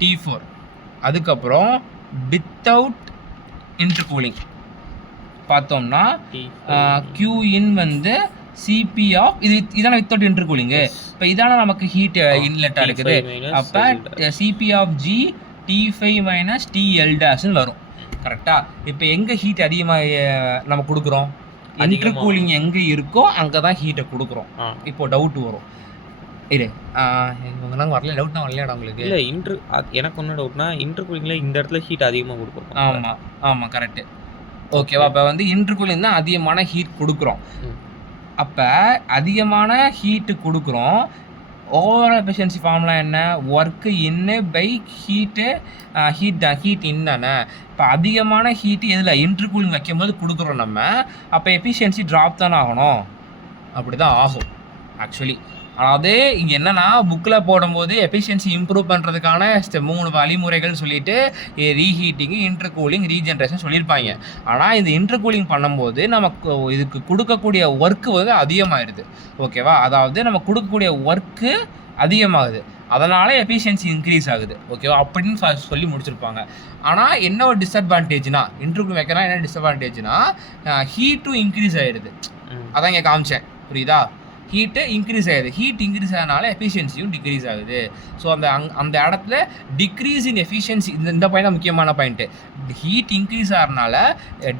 T4. அதுக்கப்புறம் வித்தவுட் இன்டர்கூலிங் பார்த்தோம்னா Q இன் வந்து சிபி ஆஃப் இதான வித்தவுட் இன்டர்கூலிங்கு. இப்போ இதான நமக்கு ஹீட் இன்லெட்டாக இருக்குது. அப்போ சிபி ஆஃப் ஜி T5 மைனஸ் TL டேஷ்னு வரும். கரெக்டாக? இப்போ எங்கே ஹீட் அதிகமாக நம்ம கொடுக்குறோம்? இன்டர்கூலிங் எங்கே இருக்கோ அங்கே தான் ஹீட்டை கொடுக்குறோம். இப்போ டவுட் வரும். இரு இவங்கெல்லாம் வரல, டவுட்னா வரலையாடா உங்களுக்கு? இல்லை எனக்கு ஒன்றும் டவுட்னா இன்டர்கூலிங்கில் இந்த இடத்துல ஹீட் அதிகமாக கொடுக்குறோம். ஆமாம் கரெக்டு. ஓகேவா? அப்போ வந்து இன்டர்கூலிங் தான் அதிகமான ஹீட் கொடுக்குறோம். அப்போ அதிகமான ஹீட்டு கொடுக்குறோம். ஓவரால் எஃபிஷியன்சி ஃபார்முலா என்ன? ஒர்க்கு இன்னு பை ஹீட் இன் தானே. இப்போ அதிகமான ஹீட்டு எதில் இன்டர்கூலிங் வைக்கும் போது கொடுக்குறோம் நம்ம. அப்போ எஃபிஷியன்சி ட்ராப் தானே ஆகணும். அப்படி தான் ஆகும் ஆக்சுவலி. அதாவது இங்கே என்னென்னா புக்கில் போடும்போது எஃபிஷியன்சி இம்ப்ரூவ் பண்ணுறதுக்கான 3 வழிமுறைகள் சொல்லிட்டு ரீஹீட்டிங்கு, இன்டர்கூலிங், ரீஜென்ரேஷன் சொல்லியிருப்பாங்க. ஆனால் இந்த இன்டர்கூலிங் பண்ணும்போது நமக்கு இதுக்கு கொடுக்கக்கூடிய ஒர்க்கு வந்து அதிகமாகிடுது. ஓகேவா? அதாவது நம்ம கொடுக்கக்கூடிய ஒர்க்கு அதிகமாகுது, அதனால் எஃபிஷியன்சி இன்க்ரீஸ் ஆகுது. ஓகேவா? அப்படின்னு சொல்லி முடிச்சிருப்பாங்க. ஆனால் என்ன ஒரு டிஸ்அட்வான்டேஜ்னா, இன்டர்கூலிங் வைக்கலாம் என்ன டிஸ்அட்வான்டேஜ்னா ஹீட்டும் இன்க்ரீஸ் ஆகிடுது. அதான் இங்கே காமிச்சேன், புரியுதா? ஹீட்டு இன்க்ரீஸ் ஆகுது. ஹீட் இன்க்ரீஸ் ஆகிறதுனால எஃபிஷியன்சியும் டிக்ரீஸ் ஆகுது. ஸோ அந்த இடத்துல டிக்ரீஸ் இன் எஃபிஷியன்சி, இந்த பாயிண்ட் தான் முக்கியமான பாயிண்ட்டு. ஹீட் இன்க்ரீஸ் ஆகிறதுனால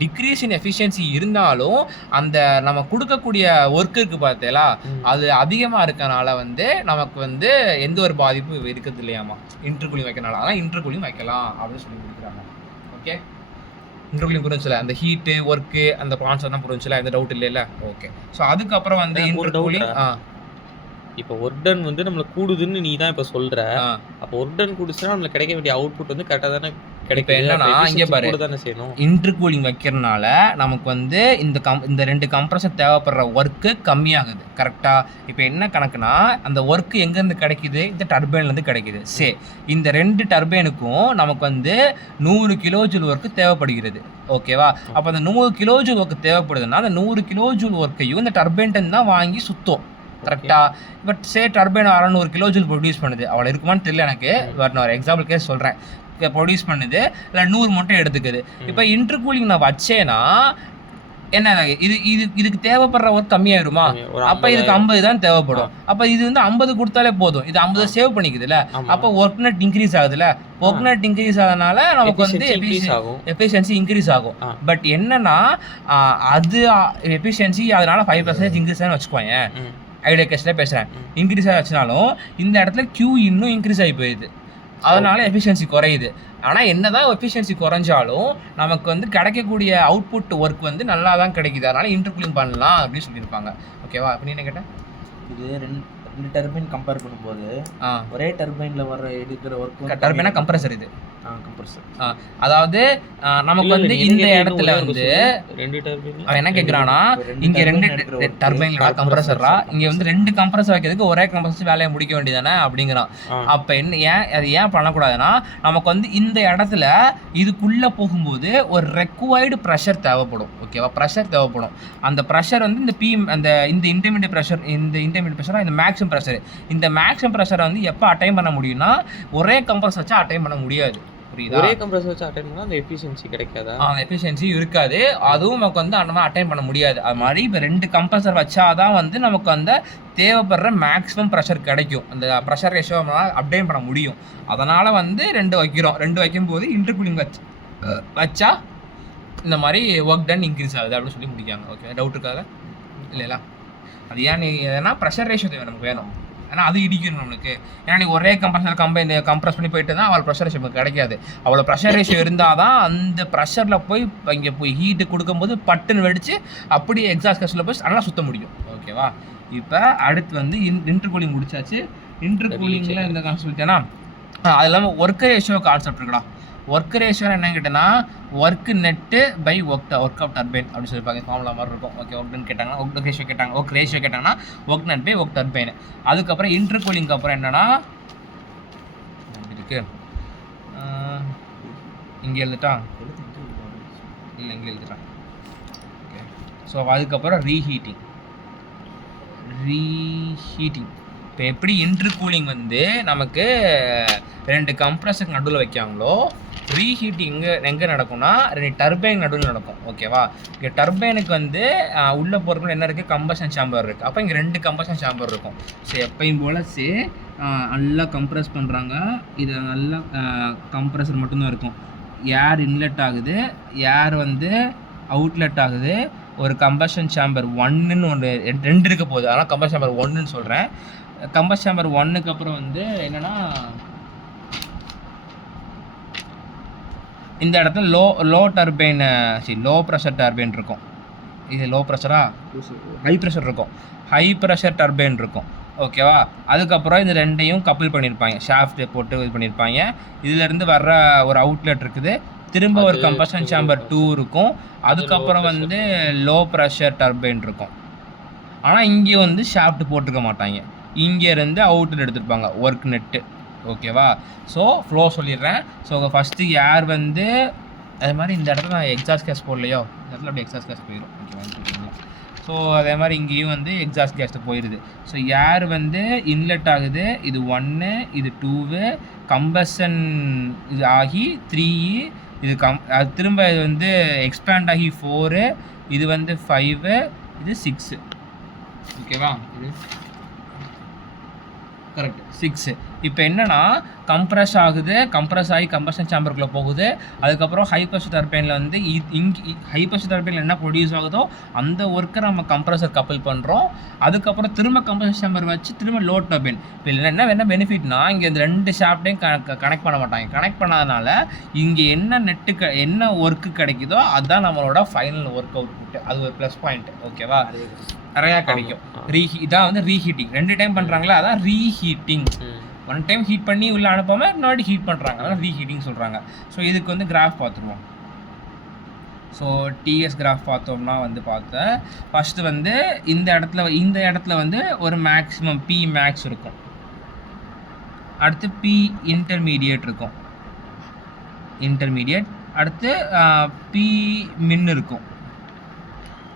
டிக்ரீஸ் இன் எஃபிஷியன்சி இருந்தாலும் அந்த நம்ம கொடுக்கக்கூடிய ஒர்க் இருக்குது பார்த்தீங்களா, அது அதிகமாக இருக்கனால வந்து நமக்கு வந்து எந்த ஒரு பாதிப்பும் இருக்கிறது இல்லையாமா இன்டர்கூலிங் வைக்கிறனால. அதான் இன்டர்கூலிங் வைக்கலாம் அப்படின்னு சொல்லி கொடுக்குறாங்க. ஓகே, இன்டர்கூலிங் புரிஞ்சுல, அந்த ஹீட்டு ஒர்க்கு அந்த ப்ரான்ஸ் தான் புரிஞ்சுல, எந்த டவுட் இல்லைல்ல? ஓகே. ஸோ அதுக்கப்புறம் வந்து இன்டர்கூலிங் இப்போ ஒர்க் டன் வந்து நம்மளுக்கு கூடுதுன்னு நீ தான் இப்போ சொல்கிற. அப்போ ஒர்க் டன் கூடுச்சுன்னா நம்மளுக்கு கிடைக்க வேண்டிய அவுட்புட் வந்து கரெக்டாக தானே கிடைக்கும். என்னன்னா இங்கே பாரு, தானே செய்யணும். இன்டர்கூலிங் வைக்கிறதுனால நமக்கு வந்து இந்த 2 கம்ப்ரஸர் தேவைப்படுற ஒர்க்கு கம்மியாகுது. கரெக்டாக? இப்போ என்ன கணக்குனா அந்த ஒர்க்கு எங்கேருந்து கிடைக்குது? இந்த டர்பைன்லேருந்து கிடைக்குது. இந்த 2 டர்பைனுக்கும் நமக்கு வந்து 100 கிலோஜூல் ஒர்க்கு தேவைப்படுகிறது. ஓகேவா? அப்போ அந்த 100 கிலோஜூல் ஒர்க்கு தேவைப்படுதுன்னா அந்த 100 கிலோஜூல் ஒர்க்கையும் இந்த டர்பைன்ட்டு தான் வாங்கி சுத்தம். கரெக்டாக? பட் டர்பைன் 600 கிலோஜூல் ப்ரொடியூஸ் பண்ணுது. அவ்வளோ இருக்குமான்னு தெரியல எனக்கு. பட் நான் ஒரு எக்ஸாம்பிள் கேஸ் சொல்கிறேன். ப்ரொடியூஸ் பண்ணுது, இல்லை 100 மட்டும் எடுத்துக்குது. இப்போ இன்டர்கூலிங் நான் வச்சேன்னா என்ன இதுக்கு தேவைப்படுற ஒர்க் கம்மியாயிருமா? அப்போ இதுக்கு 50 தான் தேவைப்படும். அப்போ இது வந்து 50 கொடுத்தாலே போதும். இது 50 சேவ் பண்ணிக்குதுல்ல. அப்போ ஒர்க் நெட் இன்க்ரீஸ் ஆகுதுல்ல. ஒர்க் நெட் இன்க்ரீஸ் ஆகுதுனால நமக்கு வந்து எஃபிஷியன்சி இன்க்ரீஸ் ஆகும். பட் என்னன்னா அது எஃபிஷியன்சி அதனால 5% இன்க்ரீஸ் ஆகுன்னு வச்சுக்கோங்க. ஐடியா கேஸில் பேசுகிறேன். இன்க்ரீஸ் ஆச்சுனாலும் இந்த இடத்துல Q இன்னும் இன்க்ரீஸ் ஆகி போயிடுது. அதனால எஃபிஷியன்சி குறையுது. ஆனால் என்ன தான் எஃபிஷியன்சி குறைஞ்சாலும் நமக்கு வந்து கிடைக்கக்கூடிய அவுட்புட் ஒர்க் வந்து நல்லா தான் கிடைக்குது. அதனால இன்டர்கூலிங் பண்ணலாம் அப்படின்னு சொல்லியிருப்பாங்க. ஓகேவா? அப்படி என்ன கேட்டேன்? இது 2 டர்பைன் கம்பேர் பண்ணும்போது ஒரே டர்பைனில் வர எடுக்கிற ஒர்க் டர்பைனா கம்ப்ரஸர். இது கம்ப்ரஸர். அதாவது நமக்கு வந்து இந்த இடத்துல வந்து அவன் என்ன கேட்குறான்னா, இங்கே 2 டர்பைன்ல கம்ப்ரஸரா, இங்கே வந்து 2 கம்ப்ரஸர் வைக்கிறதுக்கு ஒரே கம்ப்ரஸர் வேலையை முடிக்க வேண்டியதானே அப்படிங்கிறான். அப்போ என்ன அது ஏன் பண்ணக்கூடாதுன்னா, நமக்கு வந்து இந்த இடத்துல இதுக்குள்ளே போகும்போது ஒரு ரெக்வயர்டு ப்ரெஷர் தேவைப்படும். ஓகேவா? ப்ரெஷர் தேவைப்படும். அந்த ப்ரெஷர் வந்து இந்த இன்டர்மீடியட் ப்ரெஷர், இந்த மேக்ஸிமம் ப்ரெஷர். இந்த மேக்ஸிமம் ப்ரெஷரை வந்து எப்போ அட்டைன் பண்ண முடியும்னா ஒரே கம்ப்ரஸர் வச்சா அட்டைன் பண்ண முடியாது. ஒரே கம்ப்ரஸர் வச்சு அட்டைன் பண்ணா அந்த எஃபிஷியன்சி கிடைக்காதா? அந்த எஃபிஷியன்சி இருக்காது. அதுவும் நமக்கு வந்து அந்த மாதிரி அட்டைன் பண்ண முடியாது. அது மாதிரி இப்போ 2 கம்ப்ரஸர் வச்சாதான் வந்து நமக்கு அந்த தேவைப்படுற மேக்ஸிமம் ப்ரெஷர் கிடைக்கும். அந்த ப்ரெஷர் ரேஷியோ அப்டைன் பண்ண முடியும். அதனால் வந்து 2 வைக்கிறோம். 2 வைக்கும்போது இன்டர்கூலிங் வச்சா இந்த மாதிரி ஒர்க் டன் இன்க்ரீஸ் ஆகுது அப்படின்னு சொல்லி முடிக்காங்க. ஓகே, டவுட் இருக்காது இல்லைங்களா? அது ஏன்னா ப்ரெஷர் ரேஷியோ தேவை நமக்கு வேணும். ஏன்னா அது இடிக்கணும் நம்மளுக்கு. ஏன்னா நீ ஒரே கம்ப்ரஸர் கம்ப்ரஸ் பண்ணி போயிட்டு தான் அவ்வளோ ப்ரெஷர் ரேஷியோ கிடைக்காது. அவ்வளோ ப்ரெஷர் ரேஷியோ இருந்தால் தான் அந்த ப்ரெஷரில் போய் இங்கே போய் ஹீட்டு கொடுக்கும்போது பட்டுன்னு வெடித்து அப்படியே எக்ஸாஸ்ட் கேஸில் போய் நல்லா சுற்ற முடியும். ஓகேவா? இப்போ அடுத்து வந்து இன்டர்கூலிங் முடிச்சாச்சு. இன்டர்கூலிங்கில் இந்த சொல்லிட்டேன்னா அது இல்லாமல் ஒர்க் ரேஷியோ கான்செப்ட் இருக்குடா. ஒர்க் ரேஷியோ என்ன கேட்டேன்னா work net by work of turbine அப்படின்னு சொல்லியிருப்பாங்க. ஃபார்முலா மாதிரி இருக்கும். ஓகே, ஒர்க்னு கேட்டாங்கன்னா ஒர்க் ரேஷியோ கேட்டாங்க. ஒர்க் ரேஷியோ கேட்டாங்கன்னா work net by work turbine. அதுக்கப்புறம் இன்டர்கூலிங்க்கு அப்புறம் என்னன்னா இருக்கு இங்கே எழுதிட்டான் இல்லை இங்கே எழுதிட்டான். ஓகே, ஸோ அதுக்கப்புறம் ரீஹீட்டிங். இப்போ எப்படி இன்டர்கூலிங் வந்து நமக்கு 2 கம்ப்ரஸருக்கு நடுவில் வைக்காங்களோ ரீஹீட்டிங் எங்கே நடக்கும்னா 2 டர்பைன் நடுவில் நடக்கும். ஓகேவா? இங்கே டர்பைனுக்கு வந்து உள்ளே போகிறதுக்குள்ள என்ன இருக்குது, கம்பஷன் சேம்பர் இருக்குது. அப்போ இங்கே 2 கம்பஷன் சேம்பர் இருக்கும். ஸோ எப்பயும் போல் நல்லா கம்ப்ரஸ் பண்ணுறாங்க. இது நல்லா கம்ப்ரஸர் மட்டும்தான் இருக்கும். ஏர் இன்லெட் ஆகுது, ஏர் வந்து அவுட்லெட் ஆகுது. ஒரு கம்பஷன் சேம்பர் 1ன்னு ஒன்று 2 இருக்க போகுது, அதனால் கம்பஷன் சேம்பர் 1ன்னு சொல்கிறேன். கம்பஷன் சேம்பர் 1க்கு அப்புறம் வந்து என்னென்னா இந்த இடத்துல low turbine low pressure turbine இருக்கும். இது லோ ப்ரெஷரா ஹை ப்ரெஷர் இருக்கும், ஹை ப்ரெஷர் டர்பைன் இருக்கும். ஓகேவா? அதுக்கப்புறம் இது 2ஐயும் கப்பிள் பண்ணியிருப்பாங்க, ஷாஃப்ட் போட்டு இது பண்ணியிருப்பாங்க. இதிலேருந்து வர்ற ஒரு அவுட்லெட் இருக்குது. திரும்ப ஒரு கம்பஷன் சேம்பர் 2 இருக்கும். அதுக்கப்புறம் வந்து லோ ப்ரெஷர் டர்பைன் இருக்கும். ஆனால் இங்கே வந்து ஷாஃப்ட் போட்டிருக்க மாட்டாங்க, இங்கேருந்து அவுட்லெட் எடுத்துருப்பாங்க, ஒர்க் நெட்டு. ஓகேவா? ஸோ ஃப்ளோ சொல்லிடுறேன். ஸோ ஃபஸ்ட்டு ஏர் வந்து அது மாதிரி இந்த இடத்துல நான் எக்ஸாஸ்ட் கேஸ் போடலையோ, இந்த இடத்துல அப்படி எக்ஸாஸ்ட் கேஸ் போயிடும். ஓகேவா? ஸோ அதே மாதிரி இங்கேயும் வந்து எக்ஸாஸ்ட் கேஸ் போயிடுது. ஸோ ஏர் வந்து இன்லெட் ஆகுது, இது 1, இது 2, கம்பஷன் இது ஆகி 3, இது அது திரும்ப இது வந்து எக்ஸ்பேண்ட் ஆகி 4, இது வந்து 5, இது 6. ஓகேவா? இது கரெக்ட் 6. இப்போ என்னென்னா கம்ப்ரஸ் ஆகுது, கம்ப்ரஸ் ஆகி கம்பஷன் சேம்பருக்குள்ளே போகுது. அதுக்கப்புறம் ஹை ப்ரெஷர் டர்பைனில் வந்து இங்கே ஹை ப்ரெஷர் டர்பைனில் என்ன ப்ரொடியூஸ் ஆகுதோ அந்த ஒர்க்கை நம்ம கம்ப்ரஸர் கப்பிள் பண்ணுறோம். அதுக்கப்புறம் திரும்ப கம்பஷன் சேம்பர் வச்சு திரும்ப லோ டர்பைன். இப்போ என்ன பெனிஃபிட்னா, இங்கே இந்த 2 ஷாஃப்ட்டையும் கனெக்ட் பண்ண மாட்டாங்க. கனெக்ட் பண்ணாதனால இங்கே என்ன என்ன ஒர்க்கு கிடைக்குதோ அதுதான் நம்மளோட ஃபைனல் ஒர்க் அவுட்புட்டு. அது ஒரு ப்ளஸ் பாயிண்ட். ஓகேவா? நிறையா கிடைக்கும். இதான் வந்து ரீஹீட்டிங். 2 டைம் பண்ணுறாங்களா, அதான் ரீஹீட்டிங். 1 டைம் ஹீட் பண்ணி உள்ளே அனுப்பாமல் இன்னொரு ஹீட் பண்ணுறாங்க, அதான் ரீஹீட்டிங் சொல்கிறாங்க. ஸோ இதுக்கு வந்து கிராஃப் பார்த்துருவோம். ஸோ டிஎஸ் கிராஃப் பார்த்தோம்னா வந்து பார்த்தேன் ஃபஸ்ட்டு வந்து இந்த இடத்துல வந்து ஒரு மேக்ஸிமம் பி மேக்ஸ் இருக்கும். அடுத்து பி இன்டர்மீடியேட் இருக்கும், அடுத்து பி மின் இருக்கும்.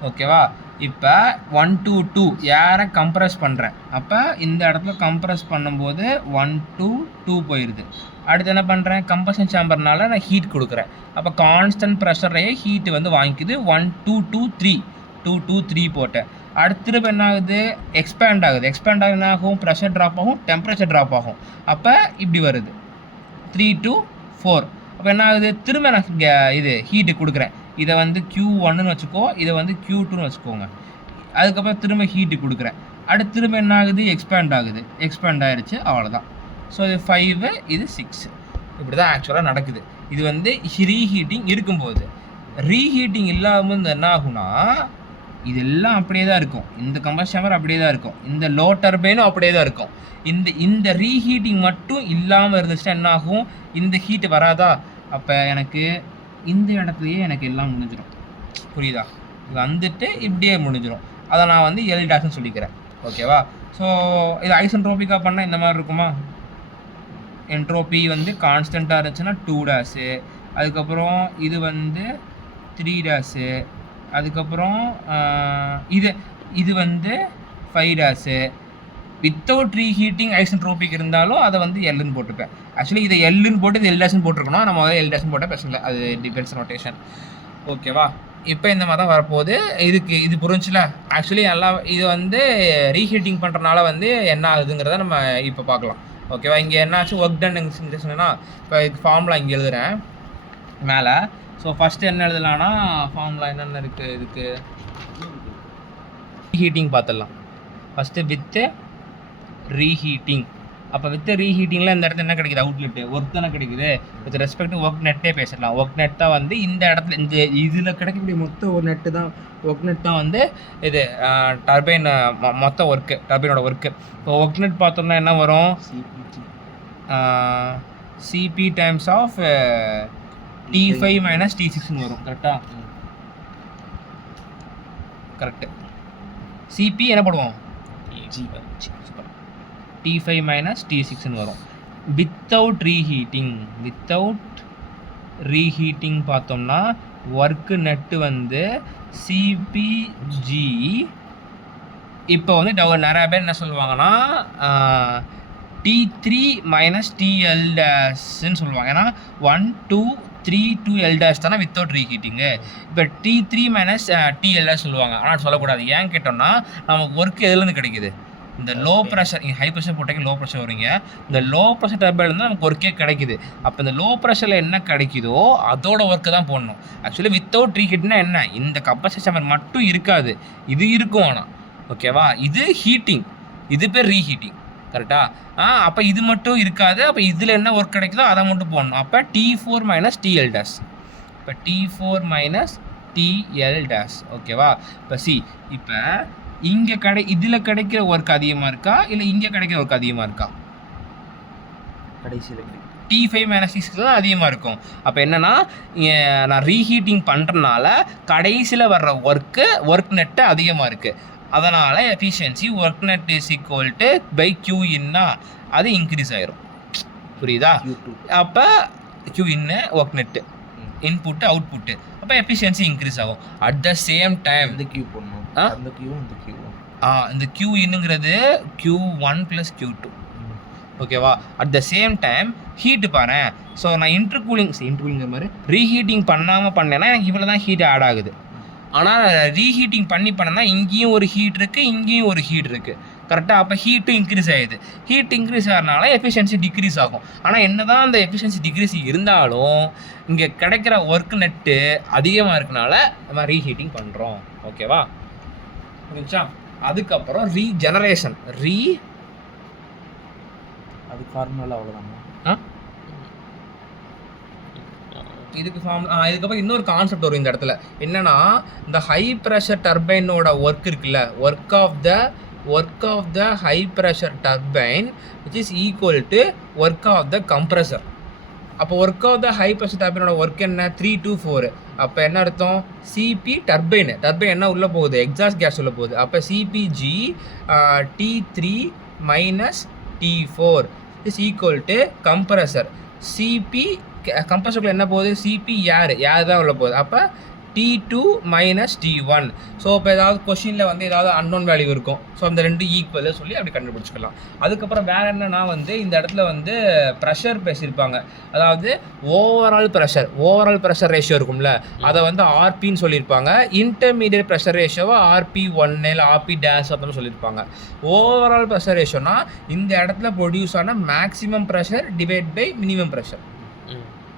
ஓகேவா? இப்போ 1 to 2 ஏரை கம்ப்ரஸ் பண்ணுறேன். அப்போ இந்த இடத்துல கம்ப்ரஸ் பண்ணும்போது 1 to 2 போயிடுது. அடுத்து என்ன பண்ணுறேன், கம்பஷன் சேம்பர்னால நான் ஹீட் கொடுக்குறேன். அப்போ கான்ஸ்டன்ட் ப்ரெஷரையே ஹீட்டு வந்து வாங்கிக்குது. 1 2 2 3 2 2 3 போட்டேன். அடுத்து திரும்ப என்ன ஆகுது, எக்ஸ்பேண்ட் ஆகுது என்ன ஆகும், ப்ரெஷர் ட்ராப் ஆகும், டெம்பரேச்சர் ட்ராப் ஆகும். அப்போ இப்படி வருது 3 to 4. அப்போ என்ன ஆகுது, திரும்ப நான் இது ஹீட்டு கொடுக்குறேன். இதை வந்து Q1ன்னு வச்சுக்கோ, இதை வந்து Q2ன்னு வச்சுக்கோங்க. அதுக்கப்புறம் திரும்ப ஹீட்டு கொடுக்குறேன். அடுத்து திரும்ப என்ன ஆகுது, எக்ஸ்பேண்ட் ஆகிடுச்சு. அவ்வளோதான். ஸோ இது 5, இது 6. இப்படி தான் ஆக்சுவலாக நடக்குது. இது வந்து ரீஹீட்டிங் இருக்கும்போது. ரீஹீட்டிங் இல்லாமல் என்ன ஆகும்னா இதெல்லாம் அப்படியே தான் இருக்கும். இந்த கம்பஷன் சேம்பர் அப்படியே தான் இருக்கும், இந்த லோ டர்பைனும் அப்படியே தான் இருக்கும். இந்த ரீஹீட்டிங் மட்டும் இல்லாமல் இருந்துச்சுன்னா என்ன ஆகும், இந்த ஹீட்டு வராதா. அப்போ எனக்கு இந்த இடத்துலையே எனக்கு எல்லாம் முடிஞ்சிடும். புரியுதா? வந்துட்டு இப்படியே முடிஞ்சிடும். அதை நான் வந்து எல்-ன்னு சொல்லிக்கிறேன். ஓகேவா? ஸோ இது ஐசென்ட்ரோபிக்காக பண்ணால் இந்த மாதிரி இருக்குமா, என்ட்ரோபி வந்து கான்ஸ்டண்ட்டாக இருந்துச்சுன்னா 2 அதுக்கப்புறம் இது வந்து 3 அதுக்கப்புறம் இது வந்து 5 வித்தவுட் ரீஹீட்டிங் ஐசென்ட்ரோபிக் இருந்தாலும் அதை வந்து எல்லுன்னு போட்டுப்பேன். ஆக்சுவலி இதை எல்லுன்னு போட்டு இது எல்-ன்னு போட்டிருக்கணும், நம்ம வந்து எல்-ன்னு போட்டால் பிரச்சனை இல்லை, அது டிபெண்ட்ஸ் ரொட்டேஷன். ஓகேவா? இப்போ இந்த மாதிரி தான் வரப்போகுது. இது புரிஞ்சுல. ஆக்சுவலி நல்லா இது வந்து ரீஹீட்டிங் பண்ணுறதுனால வந்து என்ன ஆகுதுங்கிறத நம்ம இப்போ பார்க்கலாம். ஓகேவா? இங்கே என்னாச்சு, ஒர்க் டன் சொன்னால் இப்போ இதுக்கு ஃபார்முலா இங்கே எழுதுகிறேன் மேலே. ஸோ ஃபஸ்ட்டு என்ன எழுதலான்னா, ஃபார்முலா என்னென்ன இருக்குது இதுக்கு, ரீஹீட்டிங் பார்த்துடலாம் ஃபஸ்ட்டு வித்து ரீஹீட்டிங். அப்போ வித் ரீஹீட்டிங்கில் இந்த இடத்துல என்ன கிடைக்குது, அவுட்லெட்டு ஒர்க் தானே கிடைக்குது. வித் ரெஸ்பெக்ட் டு ஒர்க் நெட்டே பேசிடலாம். ஒர்க் நெட் தான் வந்து இந்த இடத்துல இதில் கிடைக்கக்கூடிய மொத்த ஒரு நெட்டு தான் ஒர்க் நெட் தான் வந்து இது டர்பைன் மொத்த ஒர்க்கு, டர்பைனோட ஒர்க்கு. இப்போ ஒர்க் நெட் பார்த்தோம்னா என்ன வரும், CP times of T5 minus T6ன்னு வரும். கரெக்டாக? கரெக்டு. சிபி என்ன பண்ணுவோம், T5 மைனஸ் T6ன்னு வரும். வித்தவுட் ரீஹீட்டிங் பார்த்தோம்னா ஒர்க்கு நெட்டு வந்து சிபிஜி. இப்போ வந்து நிறையா பேர் என்ன சொல்லுவாங்கன்னா T3 மைனஸ் TL டேஷ்ன்னு சொல்லுவாங்க. ஏன்னா 1 2 3 2 L டேஷ் தானே வித்தவுட் ரீஹீட்டிங்கு. இப்போ T3 மைனஸ் TL டேஷ் சொல்லுவாங்க. ஆனால் சொல்லக்கூடாது. ஏன் கேட்டோம்னா நமக்கு ஒர்க் எதுலேருந்து கிடைக்குது? இந்த லோ ப்ரெஷர், ஹை ப்ரெஷர் போட்டாக்க லோ ப்ரெஷர் வருவீங்க. இந்த லோ ப்ரெஷர் டர்பைன்லேருந்து நமக்கு ஒர்க்கே கிடைக்குது. அப்போ இந்த லோ ப்ரெஷரில் என்ன கிடைக்குதோ அதோட ஒர்க்கு தான் போடணும். ஆக்சுவலி வித்தவுட் ரீஹீட்னா என்ன, இந்த கம்பரசர் சேம்பர் மட்டும் இருக்காது, இது இருக்கும். ஆனால் ஓகேவா, இது ஹீட்டிங், இது பேர் ரீஹீட்டிங். கரெக்டா? அப்போ இது மட்டும் இருக்காது. அப்போ இதில் என்ன ஒர்க் கிடைக்குதோ அதை மட்டும் போடணும். அப்போ T4 மைனஸ் TL டேஷ். இப்போ T4 மைனஸ் TL டேஷ். ஓகேவா? இப்போ இப்போ இங்கே இதில் கிடைக்கிற ஒர்க் அதிகமாக இருக்கா இல்லை இங்கே கிடைக்கிற ஒர்க் அதிகமாக இருக்கா? கடைசியில் T5 மைனஸ் T6 தான் அதிகமாக இருக்கும். அப்போ என்னென்னா நான் ரீஹீட்டிங் பண்ணுறதுனால கடைசியில் வர்ற ஒர்க் நெட்டு அதிகமாக இருக்குது. அதனால் efficiency work net is equal to by Q இன்னா அது இன்க்ரீஸ் ஆயிரும். புரியுதா? அப்போ Q இன்னு ஒர்க் நெட்டு இன்புட்டு அவுட்புட்டு, அப்போ எஃபிஷியன்சி இன்க்ரீஸ் ஆகும். அட் த சேம் டைம் இந்த Q பண்ணணும், அந்த Q இந்த Q. இந்த Q இன்னுங்கிறது Q1 + Q2. ஓகேவா? At the same time heat பாரு. ஸோ நான் இன்டர்கூலிங் மாதிரி ரீஹீட்டிங் பண்ணேன்னா எனக்கு இவ்வளோ தான் ஹீட் ஆட் ஆகுது. ஆனால் ரீஹீட்டிங் பண்ணேன்னா இங்கேயும் ஒரு ஹீட் இருக்குது, இங்கேயும் ஒரு ஹீட் இருக்குது. கரெக்டாக? அப்போ ஹீட்டும் இன்க்ரீஸ் ஆகிடுது. ஹீட் இன்க்ரீஸ் ஆகிறனால எஃபிஷியன்சி டிக்ரீஸ் ஆகும். ஆனால் என்ன தான் அந்த எஃபிஷியன்சி டிக்ரீஸ் இருந்தாலும் இங்கே கிடைக்கிற ஒர்க் நெட்டு அதிகமாக இருக்கனால நம்ம ரீஹீட்டிங் பண்ணுறோம். ஓகேவா? புரிஞ்சா? அதுக்கப்புறம் ரீஜெனரேஷன். அது ஃபார்முலா அவ்வளோதாங்க. இதுக்கப்புறம் இன்னொரு கான்செப்ட் வரும் இந்த இடத்துல. என்னன்னா இந்த ஹை ப்ரெஷர் டர்பைனோட ஒர்க் இருக்குல்ல, work of the high pressure turbine which is equal to work of the compressor. அப்போ work of the high pressure டர்பைனோட ஒர்க் என்ன? 3 to 4. அப்போ என்ன அர்த்தம்? சிபி டர்பைன் என்ன உள்ளே போகுது? எக்ஸாஸ்ட் கேஸ் உள்ளே போகுது. அப்போ சிபிஜி T3 மைனஸ் T4 is equal to compressor. CP கம்ப்ரஸருக்குள்ள என்ன போகுது? சிபி ஏர் தான் உள்ள போகுது. அப்போ T2 மைனஸ் T1. ஸோ இப்போ ஏதாவது கொஷினில் வந்து ஏதாவது அன்னோன் வேல்யூ இருக்கும். ஸோ அந்த ரெண்டு ஈக்குவல் சொல்லி அப்படி கண்டுபிடிச்சிக்கலாம். அதுக்கப்புறம் வேறு என்னன்னா வந்து இந்த இடத்துல வந்து ப்ரெஷர் பேசியிருப்பாங்க. அதாவது ஓவரால் ப்ரெஷர் ரேஷியோ இருக்கும்ல, அதை வந்து ஆர்பின்னு சொல்லியிருப்பாங்க. இன்டர்மீடியட் ப்ரெஷர் ரேஷியோவை RP1 இல்லை RP டேஷ் அப்படின்னு சொல்லியிருப்பாங்க. ஓவரால் ப்ரெஷர் ரேஷியோனா இந்த இடத்துல ப்ரொடியூஸ் ஆன maximum pressure divide by minimum pressure.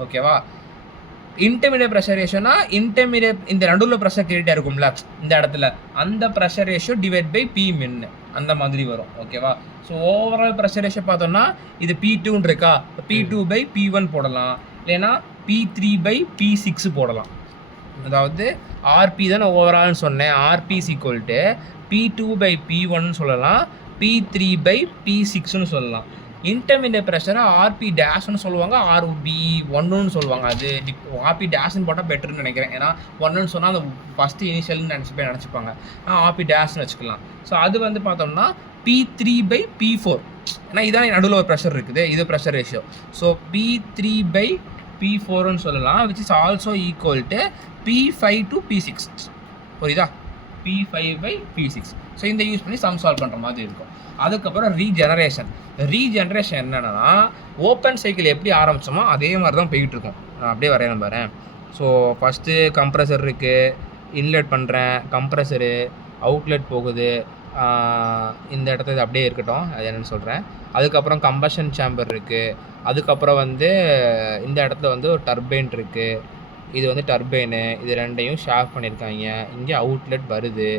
ஓகேவா? இன்டர்மீடியட் ப்ரெஷர் ரேஷியோனா இந்த நடுவில் ப்ரெஷர் கிரியேட்டாக இருக்கும்ல இந்த இடத்துல, அந்த pressure ratio divide by P min அந்த மாதிரி வரும். ஓகேவா? ஸோ ஓவரால் ப்ரெஷர் ரேஷியோ பார்த்தோம்னா இது P2 இருக்கா, P2 பை P1 போடலாம், இல்லைன்னா P3 பை P6 போடலாம். அதாவது RP தான் ஓவரால்னு சொன்னேன். RP is equal to P2 by P1 சொல்லலாம், P3 பை P6ன்னு சொல்லலாம். இன்டர்மீடியட் ப்ரெஷரை RP டேஷ்னு சொல்லுவாங்க, RB1ன்னு சொல்லுவாங்க. அது RP டேஷ்னு போட்டால் பெட்டர்னு நினைக்கிறேன். ஏன்னா 1ன்னு சொன்னால் அந்த ஃபஸ்ட்டு இனிஷியல்னு நினச்சிப்பாங்க. RP டேஷ்னு வச்சுக்கலாம். ஸோ அது வந்து பார்த்தோம்னா P3 பை P4. ஏன்னா இதான் நடுவில் ஒரு ப்ரெஷர் இருக்குது, இது pressure ratio. So P3 by P4ன்னு சொல்லலாம், which is also equal to P5 to P6. புரியுதா? P5 by P6. ஸோ இந்த யூஸ் பண்ணி சம் சால்வ் பண்ணுற மாதிரி இருக்கும். அதுக்கப்புறம் ரீஜெனரேஷன் என்னென்னா ஓப்பன் சைக்கிள் எப்படி ஆரம்பித்தோமோ அதே மாதிரி தான் போய்கிட்ருக்கோம். நான் அப்படியே வரையணும் பாரு. ஸோ ஃபஸ்ட்டு கம்ப்ரஸர் இருக்குது, இன்லெட் பண்ணுறேன், கம்ப்ரஸரு அவுட்லெட் போகுது, இந்த இடத்துல அப்படியே இருக்கட்டும், அது என்னென்னு சொல்கிறேன். அதுக்கப்புறம் கம்பஷன் சேம்பர் இருக்குது. அதுக்கப்புறம் வந்து இந்த இடத்துல வந்து ஒரு டர்பைன் இருக்குது, இது வந்து டர்பைனு, இது ரெண்டையும் ஷார்ப் பண்ணியிருக்காங்க. இங்கே அவுட்லெட் வருது.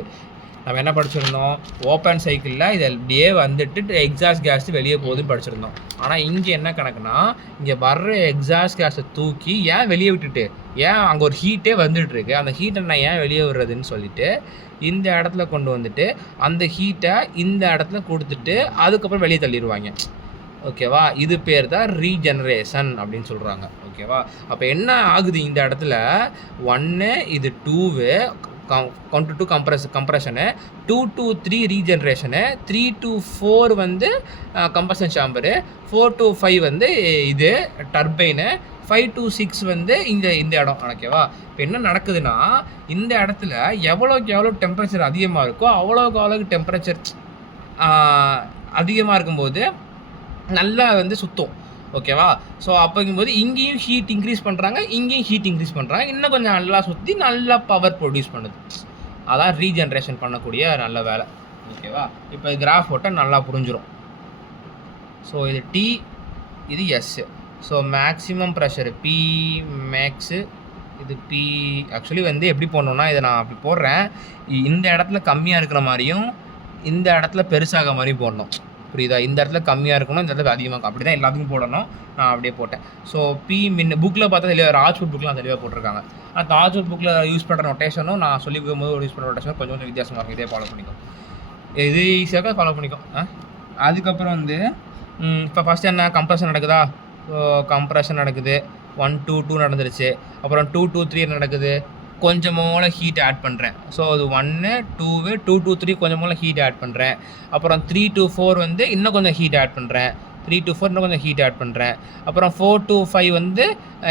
நம்ம என்ன படிச்சிருந்தோம்? ஓப்பன் சைக்கிளில் இது அப்படியே வந்துட்டு எக்ஸாஸ்ட் கேஸ் வெளியே போகுதுன்னு படிச்சிருந்தோம். ஆனால் இங்கே என்ன கணக்குனா, இங்கே வர்ற எக்ஸாஸ்ட் கேஸை தூக்கி ஏன் வெளியே விட்டுட்டு, ஏன் அங்கே ஒரு ஹீட்டே வந்துட்டுருக்கு, அந்த ஹீட்டை நான் ஏன் வெளியே விடுறதுன்னு சொல்லிட்டு இந்த இடத்துல கொண்டு வந்துட்டு அந்த ஹீட்டை இந்த இடத்துல கொடுத்துட்டு அதுக்கப்புறம் வெளியே தள்ளிடுவாங்க. ஓகேவா? இது பேர் தான் ரீஜெனரேஷன் அப்படின்னு சொல்கிறாங்க. ஓகேவா? அப்போ என்ன ஆகுது இந்த இடத்துல? 1 இது 2 கவுண்ட் டு கம்ப்ரெஷனு, 2 to 3 ரீஜெனரேஷனு, 3 to 4 வந்து கம்பஷன் சாம்பரு, 4 to 5 வந்து இது டர்பைனு, 5 to 6 வந்து இந்த இடம். ஓகேவா? இப்போ என்ன நடக்குதுன்னா இந்த இடத்துல எவ்வளோ டெம்பரேச்சர் அதிகமாக இருக்கோ அவ்வளோக்கு டெம்பரேச்சர் அதிகமாக இருக்கும்போது நல்லா வந்து சுற்றும். ஓகேவா? ஸோ அப்படிங்கும்போது இங்கேயும் ஹீட் இன்க்ரீஸ் பண்ணுறாங்க, இங்கேயும் ஹீட் இன்க்ரீஸ் பண்ணுறாங்க. இன்னும் கொஞ்சம் நல்லா சுற்றி நல்லா பவர் ப்ரொடியூஸ் பண்ணுது. அதான் ரீஜென்ரேஷன் பண்ணக்கூடிய நல்ல வேலை. ஓகேவா? இப்போ கிராஃப் போட்டால் நல்லா புரிஞ்சிடும். ஸோ இது டி, இது S. So maximum pressure P max, இது பி. ஆக்சுவலி வந்து எப்படி போடணுன்னா, இதை நான் அப்படி போடுறேன், இந்த இடத்துல கம்மியாக இருக்கிற மாதிரியும் இந்த இடத்துல பெருசாக மாதிரியும் போடணும். புரியுதா? இந்த இடத்துல கம்மியாக இருக்கணும், இந்த இடத்துல அதிகமாக, அப்படி தான் எல்லாத்துக்கும் போடணும். நான் அப்படியே போட்டேன். ஸோ பி மின் புக்கில் பார்த்தா தெளிவாக ராஜ்வுட் புக்கில் தெளிவாக போட்டிருக்காங்க. ஆனால் ராஜ்வுட் புக்கில் யூஸ் பண்ணுற நொட்டேஷனும் நான் சொல்லி கொடுக்கும்போது யூஸ் பண்ணுற நொட்டேஷனும் கொஞ்சம் கொஞ்சம் வித்தியாசமாக இருக்கும். இதே ஃபாலோ பண்ணிக்கும், இது ஈஸியாக ஃபாலோ பண்ணிக்கும். அதுக்கப்புறம் வந்து இப்போ ஃபஸ்ட்டு என்ன கம்ப்ரெஷன் நடக்குதா? ஸோ கம்ப்ரெஷன் நடக்குது, 1 2 2 நடந்துருச்சு. அப்புறம் 2 2 3 நடக்குது, கொஞ்சம் மூல ஹீட் ஆட் பண்ணுறேன். ஸோ அது 1 2 2 2 3 கொஞ்சம் மூல ஹீட் ஆட் பண்ணுறேன். அப்புறம் 3 to 4 வந்து இன்னும் கொஞ்சம் ஹீட் ஆட் பண்ணுறேன். 3 to 4 இன்னும் கொஞ்சம் ஹீட் ஆட் பண்ணுறேன். அப்புறம் 4 to 5 வந்து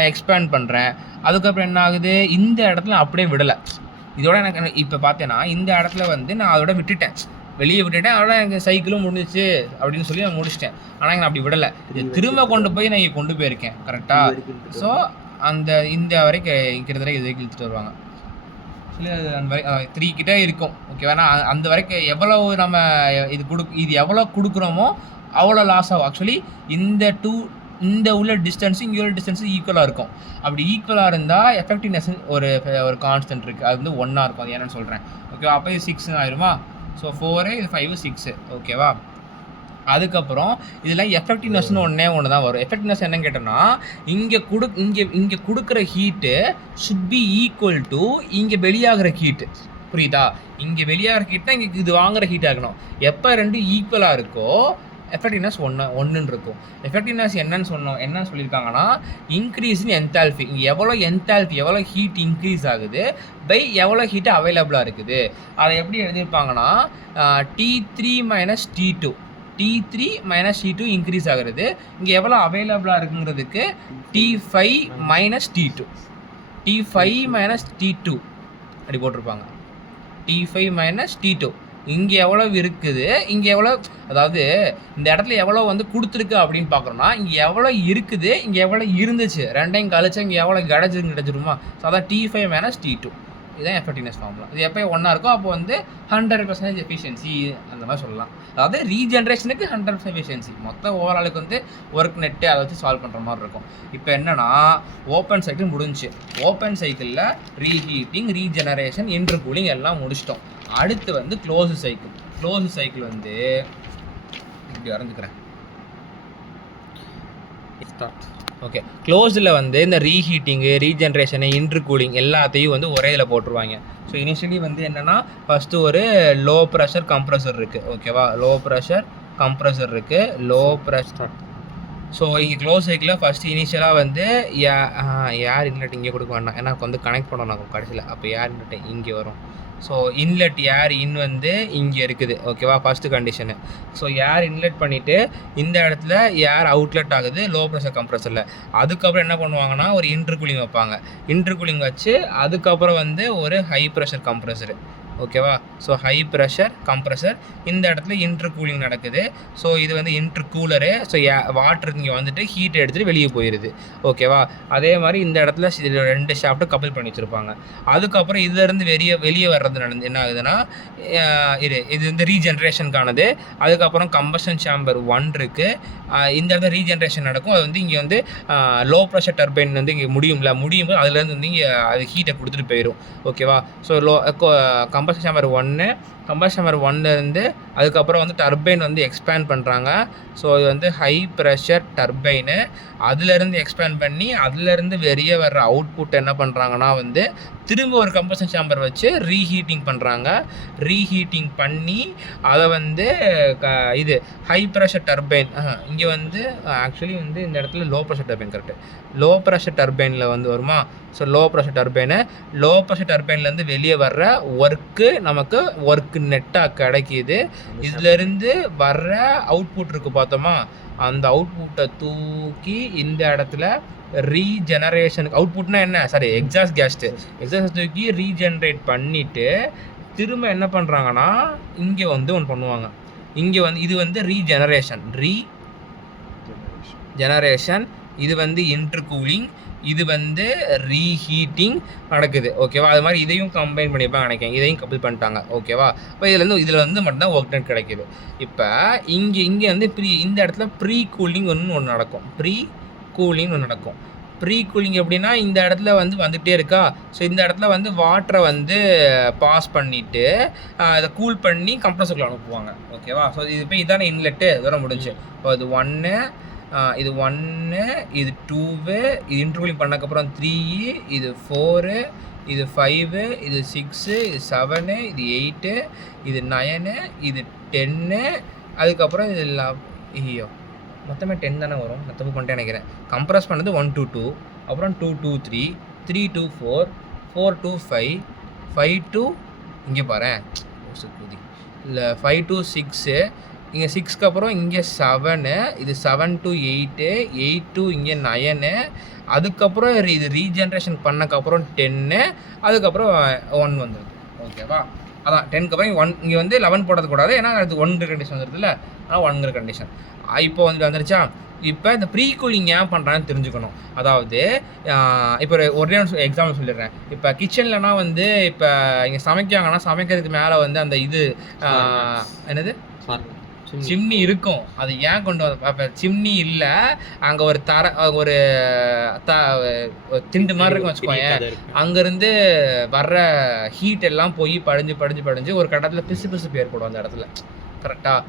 எக்ஸ்பேண்ட் பண்ணுறேன். அதுக்கப்புறம் என்ன ஆகுது, இந்த இடத்துல அப்படியே விடலை. இதோட எனக்கு இப்போ பார்த்தேன்னா இந்த இடத்துல வந்து நான் அதோட விட்டுட்டேன், வெளியே விட்டுட்டேன். அதோட எனக்கு சைக்கிளும் முடிஞ்சிச்சு அப்படின்னு சொல்லி நான் முடிச்சிட்டேன். ஆனால் நான் அப்படி விடலை, இது திரும்ப கொண்டு போய் நான் இங்கே கொண்டு போயிருக்கேன். கரெக்டாக? ஸோ அந்த இந்த வரைக்கும் கிட்டத்தட்ட இது வரைக்கும் இழுத்துட்டு வருவாங்க. சொல்லி அந்த வரை 3 கிட்டே இருக்கும். ஓகேவா? அந்த வரைக்கும் எவ்வளோ நம்ம இது எவ்வளோ கொடுக்குறோமோ அவ்வளோ லாஸ் ஆகும். ஆக்சுவலி இந்த உள்ள டிஸ்டன்ஸு இங்கே உள்ள டிஸ்டன்ஸு ஈக்குவலாக இருக்கும். அப்படி ஈக்குவலாக இருந்தால் எஃபெக்டிவ்னஸ் ஒரு கான்ஸ்டன்ட் இருக்குது, அது வந்து 1 இருக்கும். அது என்னன்னு சொல்கிறேன். ஓகேவா? அப்போ இது 6 ஆயிருமா? ஸோ 4 இது 5 6. ஓகேவா? அதுக்கப்புறம் இதில் எஃபெக்டிவ்னஸ்னு ஒன்று தான் வரும். எஃபெக்டிவ்னஸ் என்னன்னு கேட்டோம்னா, இங்கே கொடுக்குற heat should be equal to இங்கே வெளியாகிற ஹீட்டு. புரியுதா? இங்கே வெளியாகிற ஹீட்னா இங்கே இது வாங்குகிற ஹீட் ஆகணும். எப்போ 2 ஈக்குவலாக இருக்கோ எஃபெக்டிவ்னஸ் ஒன்றுன்னு இருக்கும். எஃபெக்டிவ்னஸ் என்னன்னு சொல்லியிருக்காங்கன்னா, இன்க்ரீஸ் இன் என்தால்ஃபி. இங்கே எவ்வளோ ஹீட் இன்க்ரீஸ் ஆகுது பை எவ்வளோ ஹீட்டு அவைலபிளாக இருக்குது. அதை எப்படி எழுதியிருப்பாங்கன்னா, T3 minus T2. T3 minus T2 increase ஆகிறது. இங்கே எவ்வளோ அவைலபிளாக இருக்குங்கிறதுக்கு T5 minus T2. T5 minus T2 அப்படி போட்டிருப்பாங்க. T5 minus T2. இங்கே எவ்வளோ இருக்குது, இங்கே எவ்வளோ, அதாவது இந்த இடத்துல எவ்வளோ வந்து கொடுத்துருக்கு அப்படின்னு பார்க்குறோன்னா, இங்கே எவ்வளோ இருக்குது, இங்கே எவ்வளோ இருந்துச்சு, ரெண்டையும் கழிச்சா இங்கே எவ்வளோ கிடச்சிருமா. ஸோ அதான் T5 மைனஸ் T2. இதுதான் எஃபெக்டிவ்னஸ் ஃபார்முலா. இது எப்போ 1 இருக்கும், அப்போ வந்து 100% எஃபிஷியன்சி அந்த மாதிரி சொல்லலாம். அதாவது ரீஜென்ரேஷனுக்கு 100% எஃபிஷியன்சி. மொத்த ஓவராலுக்கு வந்து ஒர்க் நெட்டு அதை வச்சு சால்வ் பண்ணுற மாதிரி இருக்கும். இப்போ என்னன்னா, ஓப்பன் சைக்கிள் முடிஞ்சு. ஓப்பன் சைக்கிளில் ரீஹீட்டிங், ரீஜெனரேஷன், இன்டர்கூலிங் எல்லாம் முடிச்சிட்டோம். அடுத்து வந்து க்ளோஸ் சைக்கிள் வந்து இப்படி வரைஞ்சிக்கிறேன். ஓகே, க்ளோஸில் வந்து இந்த ரீஹீட்டிங்கு, ரீஜென்ரேஷனு, இன்டர்கூலிங் எல்லாத்தையும் வந்து ஒரே இதில் போட்டுருவாங்க. ஸோ இனிஷியலி வந்து என்னென்னா, ஃபஸ்ட்டு ஒரு லோ ப்ரெஷர் கம்ப்ரஸர் இருக்குது. ஓகேவா? லோ ப்ரெஷர் கம்ப்ரஸர் இருக்குது, லோ ப்ரெஷர். ஸோ இங்கே க்ளோஸ் சைக்கிளில் ஃபஸ்ட்டு இனிஷியலாக வந்து ஏர் இன்லெட் இங்கே கொடுக்க வேண்டாம், ஏன்னா வந்து கனெக்ட் பண்ணணும் கடைசியில். அப்போ ஏர் இன்லெட் இங்கே வரும். ஸோ இன்லெட் ஏர் இன் வந்து இங்கே இருக்குது. ஓகேவா? First condition. So air inlet பண்ணிவிட்டு இந்த இடத்துல ஏர் அவுட்லெட் ஆகுது லோ ப்ரெஷர் கம்ப்ரஸரில். அதுக்கப்புறம் என்ன பண்ணுவாங்கன்னா, ஒரு இன்டர்கூலிங் வைப்பாங்க. இன்டர்கூலிங் வச்சு அதுக்கப்புறம் வந்து ஒரு ஹை ப்ரெஷர் கம்ப்ரஸரு. ஓகேவா? ஸோ ஹை ப்ரெஷர் கம்ப்ரஸர், இந்த இடத்துல இன்டர்கூலிங் நடக்குது. ஸோ இது வந்து இன்டர்கூலரு. ஸோ வாட்டர் இங்கே வந்துட்டு ஹீட் எடுத்துகிட்டு வெளியே போயிடுது. ஓகேவா? அதே மாதிரி இந்த இடத்துல 2 ஷாஃப்ட்டு கப்பல் பண்ணி வச்சுருப்பாங்க. அதுக்கப்புறம் இதுலேருந்து வெளியே வர்றது என்ன ஆகுதுன்னா, இது வந்து ரீஜென்ரேஷனுக்கானது. அதுக்கப்புறம் கம்பஷன் சேம்பர் 1 இருக்குது. இந்த இடத்துல ரீஜென்ரேஷன் நடக்கும். அது வந்து இங்கே வந்து லோ ப்ரெஷர் டர்பைன் வந்து இங்கே முடியும் அதுலேருந்து வந்து இங்கே அது ஹீட்டை கொடுத்துட்டு போயிடும். ஓகேவா? So combustion chamber 1, combustion chamber 1லேருந்து அதுக்கப்புறம் வந்து டர்பைன் வந்து எக்ஸ்பேண்ட் பண்ணுறாங்க. ஸோ இது வந்து ஹை ப்ரெஷர் டர்பைனு. அதுலேருந்து எக்ஸ்பேண்ட் பண்ணி அதுலேருந்து வெளியே வர்ற அவுட்புட் என்ன பண்ணுறாங்கன்னா வந்து திரும்ப ஒரு கம்பஷன் சேம்பர் வச்சு ரீஹீட்டிங் பண்ணுறாங்க. ரீஹீட்டிங் பண்ணி அதை வந்து இது ஹை ப்ரெஷர் டர்பைன், இங்கே வந்து ஆக்சுவலி வந்து இந்த இடத்துல low pressure turbine correct. Low pressure டர்பைனில் வந்து வருமா? ஸோ லோ ப்ரெஷர் டர்பைன்லேருந்து வெளியே வர்ற நமக்கு ஒர்க்கு நெட்டாக கிடைக்கிது. இதுலேருந்து வர்ற அவுட்புட் இருக்குது பார்த்தோமா, அந்த அவுட்புட்டை தூக்கி இந்த இடத்துல ரீஜெனரேஷனுக்கு, அவுட்புட்னா என்ன, எக்ஸாஸ்ட் கேஸ் தூக்கி ரீஜெனரேட் பண்ணிவிட்டு திரும்ப என்ன பண்ணுறாங்கன்னா இங்கே வந்து ஒன்று பண்ணுவாங்க. இங்கே வந்து இது வந்து ரீஜெனரேஷன். ஜெனரேஷன், இது வந்து இன்டர்கூலிங், இது வந்து ரீஹீட்டிங் நடக்குது. ஓகேவா? அது மாதிரி இதையும் கம்பைன் பண்ணியிருப்பாங்க நினைக்கிறேன். இதையும் கம்பைன் பண்ணிட்டாங்க. ஓகேவா? இப்போ இதில் வந்து மட்டும்தான் ஒர்க் டன் கிடைக்குது. இப்போ இங்கே வந்து இந்த இடத்துல ப்ரீ கூலிங் ஒன்று நடக்கும். ப்ரீ கூலிங் ஒன்று நடக்கும். ப்ரீ கூலிங் எப்படின்னா இந்த இடத்துல வந்து வந்துகிட்டே இருக்கா. ஸோ இந்த இடத்துல வந்து வாட்டரை வந்து பாஸ் பண்ணிவிட்டு அதை கூல் பண்ணி கம்ப்ரஸருக்குள்ள அனுப்புவாங்க. ஓகேவா? ஸோ இது இப்போ இதான இன்லெட்டு தூரம் முடிஞ்சு. இப்போ இது 1, இது 1, இது 2, இது இன்டர்கூலிங் பண்ணக்கப்புறம் 3, இது 4, இது 5, இது 6, இது 7, இது 8, இது 9, இது 10, அதுக்கப்புறம் இது ஐயோ மொத்தமே 10 தானே வரும். நான் தப்பு பண்ணிட்டேன் நினைக்கிறேன். கம்ப்ரஸ் பண்ணது 1 to 2, அப்புறம் 2 to 3, 3 to 4, 4 to 5, 5 to இங்கே பாரு இல்லை 5 to 6, இங்கே 6க்கு அப்புறம் இங்கே 7, இது 7 to 8, 8 to இங்கே 9, அதுக்கப்புறம் இது ரீஜென்ரேஷன் பண்ணக்கப்புறம் 10, அதுக்கப்புறம் 1 வந்துடுது. ஓகேவா? அதான் 10க்கு அப்புறம் 1 இங்கே வந்து 11 போடக்கூடாது, ஏன்னா அது 1 கண்டிஷன் வந்துடுதுல்ல, ஆனால் 1 கண்டிஷன் இப்போ வந்து வந்துருச்சா. இப்போ இந்த ப்ரீ கூலிங் ஏன் பண்ணுறான்னு தெரிஞ்சுக்கணும். அதாவது இப்போ ஒரே எக்ஸாம்பிள் சொல்லிடுறேன். இப்போ கிச்சன்லனா வந்து இப்போ இங்கே சமைக்காங்கன்னா சமைக்கிறதுக்கு மேலே வந்து அந்த இது என்னது சிம்னி இருக்கும். அது ஏன் கொண்டு வந்து இப்போ சிம்னி இல்லை, அங்கே ஒரு திண்டு மாதிரி இருக்கும் வச்சுக்கோங்க. அங்கேருந்து வர்ற ஹீட் எல்லாம் போய் படிஞ்சு ஒரு கட்டத்தில் பிசு ஏற்படும் அந்த இடத்துல. கரெக்டாக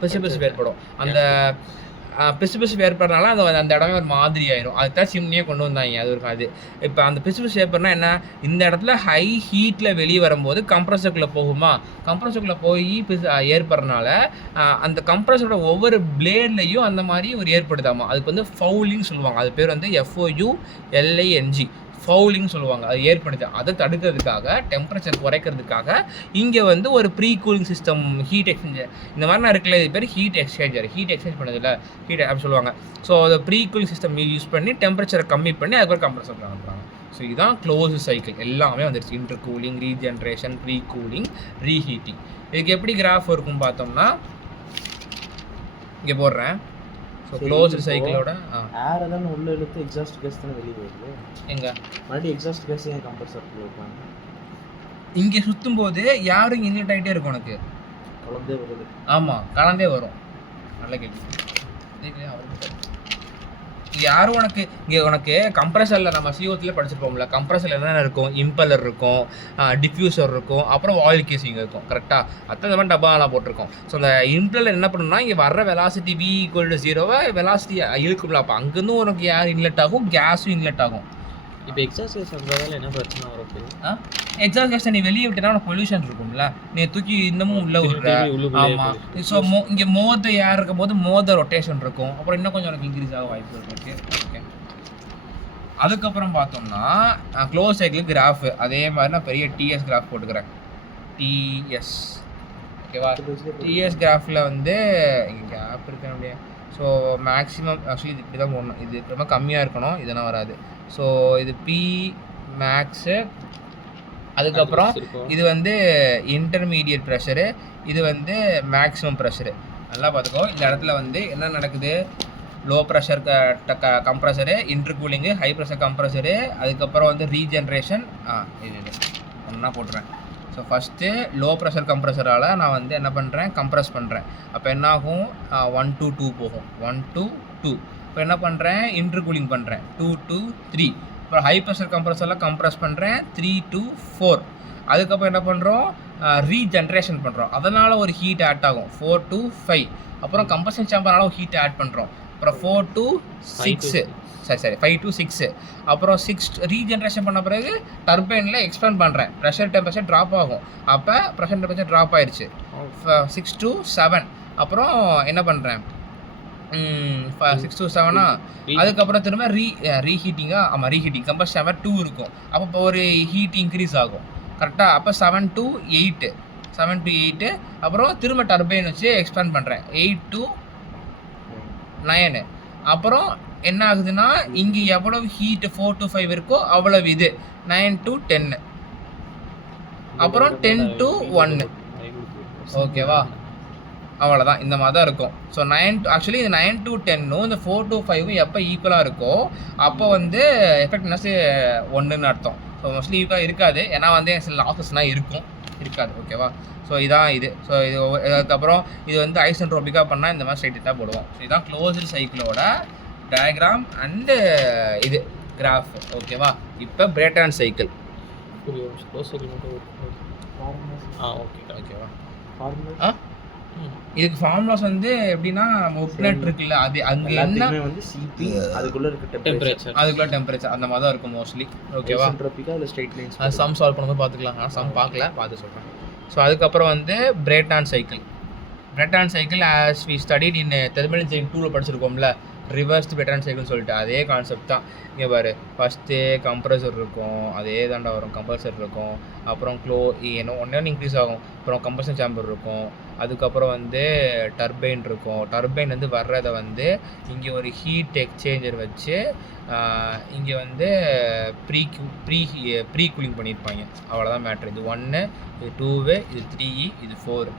பிசு ஏற்படும். அந்த பிசு ஏற்படுறதுனால அந்த இடமே ஒரு மாதிரி ஆயிரும். அதுதான் சிம்னியே கொண்டு வந்தாங்க. அது இருக்கும். அது இப்போ அந்த பிசு ஏற்படுறனா என்ன, இந்த இடத்துல ஹை ஹீட்டில் வெளியே வரும்போது கம்ப்ரஸருக்குள்ளே போகுமா, கம்ப்ரஸருக்குள்ளே போய் ஏற்படுறதுனால அந்த கம்ப்ரஸரோட ஒவ்வொரு பிளேட்லையும் அந்த மாதிரி ஒரு ஏற்படுதாமா. அதுக்கு வந்து ஃபவுலிங் சொல்லுவாங்க. அது பேர் வந்து FOULING ஃபவுலிங் சொல்லுவாங்க. அது ஏற்படுது. அதை தடுக்கிறதுக்காக, டெம்பரேச்சர் குறைக்கிறதுக்காக இங்கே வந்து ஒரு pre cooling system, heat exchanger இந்த மாதிரிலாம் இருக்குல்ல, இது பேர் ஹீட் எக்ஸ்சேஞ்ச் பண்ணதில்ல, ஹீட் அப்படி சொல்லுவாங்க. ஸோ அதை ப்ரீ கூலிங் சிஸ்டம் யூஸ் பண்ணி டெம்பரேச்சரை கம்மி பண்ணி அதுக்கப்புறம் கம்ப்ரஸர் அனுப்புகிறாங்க. ஸோ இதுதான் க்ளோஸ் சைக்கிள். எல்லாமே வந்துருச்சு. Inter cooling, regeneration, pre cooling, reheating. இதுக்கு எப்படி கிராஃப் இருக்கும் பார்த்தோம்னா இங்கே போடுறேன். ஸோ க்ளோஸ்டு சைக்கிளோட ஏர் தான் உள்ள இழுத்து எக்ஸாஸ்ட் கேஸ் தானே வெளியே வருது. எங்க மறுபடியும் எக்ஸாஸ்ட் கேஸ் ஏன் கம்ப்ரஸருக்குள்ள வைப்பாங்க? இங்கே சுற்றும் போது யாரும் இன்லெட் ஆகிட்டே இருக்கும். உனக்கு கலந்தே வருது. ஆமாம், கலந்தே வரும். நல்ல கேள்வி. யாரும் உனக்கு கம்ப்ரஸரில் நம்ம CO3 படிச்சிருப்போம்ல, கம்ப்ரஸரில் என்னென்ன இருக்கும், இம்பலர் இருக்கும், டிஃப்யூசர் இருக்கும், அப்புறம் வாயில் கேசிங் இருக்கும். கரெக்டாக அத்தனை இந்த மாதிரி டப்பாலாம் போட்டிருக்கோம். ஸோ அந்த இம்பலர் என்ன பண்ணணும்னா இங்கே வர்ற வெலாசிட்டி V = 0 வெலாசிட்டி இருக்கும்ல, அப்போ அங்கேருந்து உனக்கு ஏர் இன்லெட் ஆகும், கேஸும் இன்லெட் ஆகும். இப்போ எக்ஸாஸ்ட் கேஸ் வந்ததால என்ன பிரச்சனை வரும்? எக்ஸாஸ்ட் கேஸ் நீ வெளியே விட்டனா உனக்கு பொல்யூஷன் இருக்கும்ல, நீ தூக்கி இன்னமும் உள்ள விடுற. ஆமாம். ஸோ இங்கே மோத ஏர் இருக்கும் போது மோத ரொட்டேஷன் இருக்கும். அப்புறம் இன்னும் கொஞ்சம் உனக்கு இன்க்ரீஸ் ஆக வாய்ப்பு இருக்கு. ஓகே. அதுக்கப்புறம் பார்த்தோம்னா க்ளோஸ் சைக்கிள் கிராஃப் அதே மாதிரி நான் பெரிய TS கிராஃப் போட்டுக்கிறேன். TS ஓகேவா? TS கிராஃபில் வந்து இங்கே கேப் இருக்கு அப்படியே. ஸோ மேக்ஸிமம் ஆக்சுவலி இது இப்படி தான் போடணும். இது ரொம்ப கம்மியாக இருக்கணும், இதெல்லாம் வராது. ஸோ இது P மேக்ஸு, அதுக்கப்புறம் இது வந்து இன்டர்மீடியட் ப்ரெஷரு, இது வந்து மேக்ஸிமம் ப்ரெஷரு. நல்லா பார்த்துக்கோ. இந்த இடத்துல வந்து என்ன நடக்குது, low pressure compressor, intercooling, high pressure compressor, அதுக்கப்புறம் வந்து ரீஜென்ரேஷன். இது ஒன்றா போட்டுறேன். ஸோ ஃபஸ்ட்டு லோ ப்ரெஷர் கம்ப்ரஸரால் நான் வந்து என்ன பண்ணுறேன், கம்ப்ரஸ் பண்ணுறேன். அப்போ என்னாகும், 1 to 2 போகும். 1 to 2. இப்போ என்ன பண்ணுறேன், இன்டர்கூலிங் பண்ணுறேன். 2 to 3. அப்புறம் ஹை ப்ரெஷர் கம்ப்ரஸரில் கம்ப்ரஸ் பண்ணுறேன். 3 to 4. அதுக்கப்புறம் என்ன பண்ணுறோம், ரீஜென்ரேஷன் பண்ணுறோம். அதனால் ஒரு ஹீட் ஆட் ஆகும். 4 to 5. அப்புறம் கம்ப்ரஷன் சேம்பரால் ஒரு ஹீட் ஆட் பண்ணுறோம். அப்புறம் 4 to 6. சரி 5 to 6. அப்புறம் 6 ரீஜென்ரேஷன் பண்ண பிறகு டர்பைனில் எக்ஸ்பேண்ட் பண்ணுறேன். ப்ரெஷர் டெம்பரேச்சர் ட்ராப் ஆகும். அப்போ ப்ரெஷர் டெம்பரேச்சர் ட்ராப் ஆயிடுச்சு. 6 to 7. அப்புறம் என்ன பண்ணுறேன், 6 to 7. அதுக்கப்புறம் திரும்ப ரீஹீட்டிங்காக. ஆமாம், ரீஹீட்டிங் கம்பஷன் சேம்பர் 2 இருக்கும். அப்போ இப்போ ஒரு ஹீட் இன்க்ரீஸ் ஆகும். கரெக்டாக. அப்போ 7 to 8. அப்புறம் திரும்ப டர்பைன் வச்சு எக்ஸ்பேண்ட் பண்ணுறேன். 8 to 9. அப்புறம் என்ன ஆகுதுன்னா இங்கே எவ்வளவு ஹீட்டு 4 to 5 இருக்கோ அவ்வளவு இது 9 to 10. அப்புறம் 10 to 1. ஓகேவா? அவ்வளோதான். இந்த மாதிரி தான் இருக்கும். ஸோ ஆக்சுவலி இந்த 9 to 10ம் இந்த 4 to 5ம் எப்போ ஈக்குவலாக இருக்கோ அப்போ வந்து எஃபெக்ட்னஸ் 1ன்னு அர்த்தம். ஸோ மோஸ்ட்லி ஈக்குவலாக இருக்காது, ஏன்னா வந்து சில லாசஸ்னால் இருக்காது. ஓகேவா? ஸோ இதான் இது. ஸோ இது அதுக்கப்புறம் இது வந்து ஐசென்ட்ரோபிக்காக பண்ணால் இந்த மாதிரி ஸ்ட்ரைட்டாக போடுவோம். ஸோ இதுதான் க்ளோஸ்டு சைக்கிளோட டயக்ராம் அண்டு இது கிராஃப். ஓகேவா? இப்போ பிரேட்டான் சைக்கிள். க்ளோஸ் சைக்கிள் மட்டும் ஓகே ஓகேவா? ஃபார்முலா இதுக்கு ஃபார்முலாஸ் வந்து எப்படின்னா ஒப்னட் இருக்குல்ல, அது அங்கே என்ன வந்து சிபி அதுக்குள்ள இருக்க டெம்பரேச்சர், அதுக்குள்ள டெம்பரேச்சர் அந்த மாதிரி தான் இருக்கும் மோஸ்ட்லி. ஓகேவா? ஐசென்ட்ரோபிக்கா இல்ல ஸ்ட்ரெயிட் லைன்ஸ். அது சம் சால்வ் பண்ணும்போது பார்த்துக்கலாம். ஆனால் சம் பார்த்து சொல்கிறேன். ஸோ அதுக்கப்புறம் வந்து Brayton cycle as we studied in thermal engineering 2ல படிச்சிருக்கோம்ல, ரிவர்ஸ்டு பிரேட்டான் சைக்கிள்னு சொல்லிட்டு அதே கான்செப்ட் தான். இங்கே பாரு, ஃபஸ்ட்டு கம்ப்ரஸர் இருக்கும், அதே தாண்டா வரும். கம்ப்ரஸர் இருக்கும், அப்புறம் ஒன்று இன்க்ரீஸ் ஆகும், அப்புறம் கம்ப்ரஷன் சேம்பர் இருக்கும், அதுக்கப்புறம் வந்து டர்பைன் இருக்கும். டர்பைன் வந்து வர்றதை வந்து இங்கே ஒரு ஹீட் எக்ஸ்சேஞ்சர் வச்சு இங்கே வந்து ப்ரீ கூலிங் பண்ணியிருப்பாங்க. அவ்வளோதான் மேட்ரு. இது 1, இது 2, இது 3, இது 4.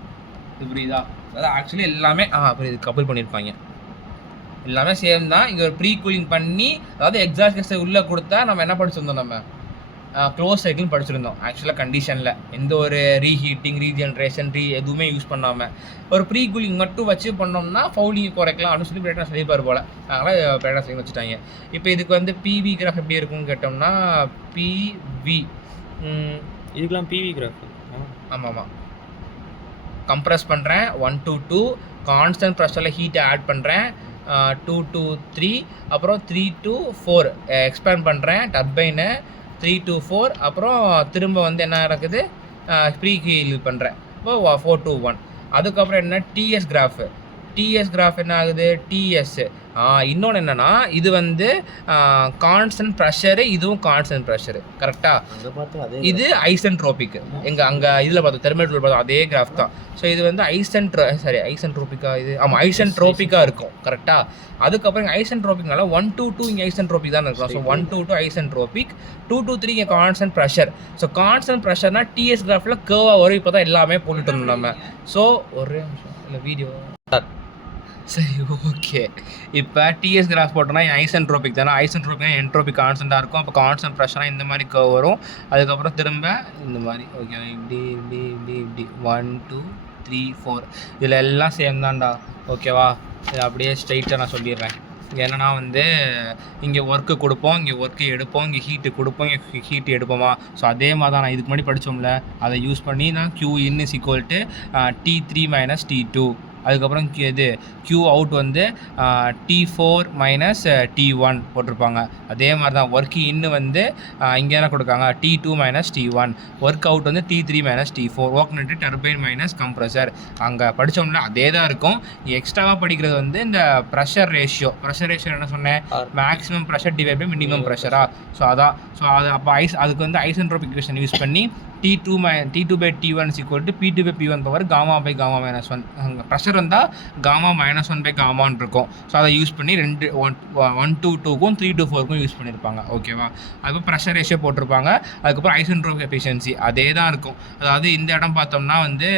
இது புரியுதா? அதாவது ஆக்சுவலி எல்லாமே இது கப்பல் பண்ணியிருப்பாங்க. எல்லாமே சேம் தான். இங்கே ஒரு ப்ரீ கூலிங் பண்ணி, அதாவது எக்ஸாஸ்ட் கேஸை உள்ளே கொடுத்தா நம்ம என்ன படிச்சிருந்தோம், நம்ம க்ளோஸ் சைக்கிள் படிச்சிருந்தோம். ஆக்சுவலாக கண்டிஷனில் எந்த ஒரு ரீஹீட்டிங், ரீஜென்ரேஷன், எதுவுமே யூஸ் பண்ணாமல் ஒரு ப்ரீ கூலிங் மட்டும் வச்சு பண்ணோம்னா ஃபவுலிங் குறைக்கலாம் அப்படின்னு சொல்லி பிரேட்டான் சொல்லிப்பார் போல். அதனால் பிரேட்டான் சைக்கிள் வச்சுட்டாங்க. இப்போ இதுக்கு வந்து பிவி கிராஃப் எப்படி இருக்குன்னு கேட்டோம்னா, பிவி இதுக்கெல்லாம் பிவி கிராஃப். ஆமாம். கம்ப்ரஸ் பண்ணுறேன் 1 to 2, கான்ஸ்டன்ட் ப்ரெஷரில் ஹீட்டை ஆட் பண்ணுறேன் 2 to 3, அப்புறம் 3 to 4 எக்ஸ்பேண்ட் பண்ணுறேன் டர்பைனை 3 to 4, அப்புறம் திரும்ப வந்து என்ன நடக்குது, ப்ரீ ஹீல் பண்ணுறேன். இப்போ 4 to 1. அதுக்கப்புறம் என்ன, டிஎஸ் கிராஃப் என்ன ஆகுது, டிஎஸ். இன்னொன்று என்னென்னா, இது வந்து கான்ஸ்டன்ட் ப்ரெஷரு, இதுவும் கான்ஸ்டன்ட் ப்ரெஷரு. கரெக்டாக? இது ஐசென்ட்ரோபிக். அங்கே இதில் பார்த்தோம், தெர்மோமீட்டர் பார்த்தோம், அதே கிராஃப் தான். ஸோ இது வந்து ஐசென்ட்ரோபிக்கா இது. ஆமாம், ஐசென்ட்ரோபிக்காக இருக்கும். கரெக்டாக? அதுக்கப்புறம் இங்கே ஐசென்ட்ரோபிக்னால 1 to 2 இங்கே ஐசென்ட்ரோபிக் தான் இருக்கும். ஸோ 1 to 2 ஐசென்ட்ரோபிக், 2 to 3 இங்கே கான்ஸ்டன்ட் ப்ரெஷர். ஸோ கான்ஸ்டன்ட் ப்ரெஷர்னா டிஎஸ் கிராஃபில் கேர்வாக வரும். இப்போ தான் எல்லாமே போட்டுட்டு இருந்தோம் நம்ம. ஸோ ஒரே நிமிஷம், இல்லை வீடியோ சரி, ஓகே. இப்போ டிஎஸ் கிராஃப் போட்டோம்னா ஐசென்ட்ரோபிக் தானே. ஐசென்ட்ரோபிக்னா என்ட்ரோபிக் கான்ஸ்டண்ட்டாக இருக்கும். அப்போ கான்ஸ்டன்ட் ப்ரெஷராக இந்த மாதிரி கர்வ் வரும். அதுக்கப்புறம் திரும்ப இந்த மாதிரி. ஓகே, இப்படி 1 2 3 4 இதில் எல்லாம் சேம் தான்டா. ஓகேவா? இது அப்படியே ஸ்ட்ரைட்டாக நான் சொல்லிடுறேன். என்னென்னா வந்து இங்கே ஒர்க்கு கொடுப்போம், இங்கே ஒர்க்கு எடுப்போம், இங்கே ஹீட்டு கொடுப்போம், இங்கே ஹீட்டு எடுப்போமா. ஸோ அதே மாதிரி தான் நான் இதுக்கு முன்னாடி படித்தோம்ல, அதை யூஸ் பண்ணி நான் Qin = T3 - T2. அதுக்கப்புறம் இது Q அவுட் வந்து T4 - T1 போட்டிருப்பாங்க. அதே மாதிரி தான் ஒர்க் இன்னு வந்து இங்கே என்ன கொடுக்காங்க, T2 - T1. ஒர்க் அவுட் வந்து T3 - T4. ஒர்க் நட்டு டர்பைன் மைனஸ் கம்ப்ரஸர். அங்கே படித்தோம்னா அதே தான் இருக்கும். எக்ஸ்ட்ராவாக படிக்கிறது வந்து இந்த ப்ரெஷர் ரேஷியோ என்ன சொன்னேன், maximum pressure divide by minimum ப்ரெஷரா. ஸோ அதான். ஸோ அது அப்போ அதுக்கு வந்து ஐசென்ட்ரோபிக் ஈக்குவேஷன் யூஸ் பண்ணி T2/T1 = P2/P1 பவர் Γ/Γ-1. அங்கே ப்ரெஷர் வந்தால் Γ-1/Γ இருக்கும். ஸோ அதை யூஸ் பண்ணி 1 to 2க்கும் 3 to 4க்கும் யூஸ் பண்ணியிருப்பாங்க. ஓகேவா? அதுக்கப்புறம் ப்ரெஷர் ரேஷியோ போட்டிருப்பாங்க. அதுக்கப்புறம் ஐசென்ட்ரோபிக் எஃபிஷியன்சி அதே தான் இருக்கும். அதாவது இந்த இடம் பார்த்தோம்னா வந்து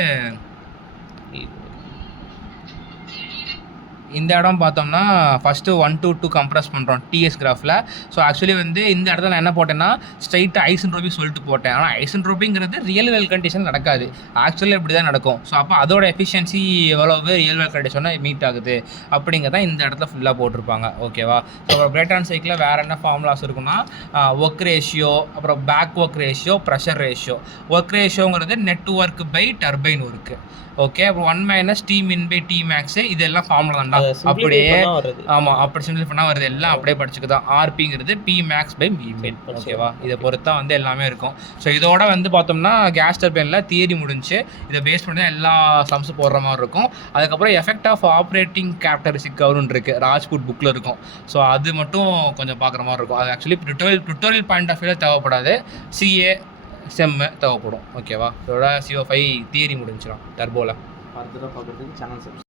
ஃபஸ்ட்டு 1 to 2 கம்ப்ரஸ் பண்ணுறோம் டிஎஸ் கிராஃபில். ஸோ ஆக்சுவலி வந்து இந்த இடத்துல நான் என்ன போட்டேன்னா ஸ்ட்ரைட்டாக ஐசென்ட்ரோபிக் சொல்லிட்டு போட்டேன். ஆனால் ஐசென்ட்ரோபிக்ங்கிறது ரியல் வேல் கண்டிஷன் நடக்காது, ஆக்சுவலி இப்படி தான் நடக்கும். ஸோ அப்போ அதோட எஃபிஷியன்சி எவ்வளவு ரியல் வேல் கண்டிஷனாக மீட் ஆகுது அப்படிங்கிறத இந்த இடத்துல ஃபுல்லாக போட்டிருப்பாங்க. ஓகேவா? ஸோ பிரேட்டான் சைக்கிளில் வேறு என்ன ஃபார்முலாஸ் இருக்குன்னா, ஒர்க் ரேஷியோ, அப்புறம் back work ratio, pressure ratio. Work ரேஷியோங்கிறது net work by turbine work. Okay, அப்புறம் 1 - T_T_max இதெல்லாம் ஃபார்முலா தான்டா. அப்படியே ஆமாம், அப்படி சிம்பிள் பண்ணால் வருது. எல்லாம் அப்படியே படிச்சுக்குதான். RPங்கிறது P_max/Vmin. ஓகேவா? இதை பொறுத்தா வந்து எல்லாமே இருக்கும். ஸோ இதோட வந்து பார்த்தோம்னா கேஸ் டர்பைனில் தியரி முடிஞ்சு. இதை பேஸ் பண்ணி எல்லா சம்ஸ் போடுற மாதிரி இருக்கும். அதுக்கப்புறம் எஃபெக்ட் ஆஃப் ஆப்ரேட்டிங் கேரக்டரிஸ்டிக் கவர்னு இருக்குது, ராஜ்புட் புக்கில் இருக்கும். ஸோ அது மட்டும் கொஞ்சம் பார்க்குற மாதிரி இருக்கும். அது ஆக்சுவலி டுட்டோரியல் பாயிண்ட் ஆஃப் வியூவில் தேவைப்படாது, CA செம்மு தேவைப்படும். ஓகேவா? இதோட CO5 தியரி முடிஞ்சிடும் டர்போவில். பார்த்துதான் பார்க்குறதுக்கு சேனல்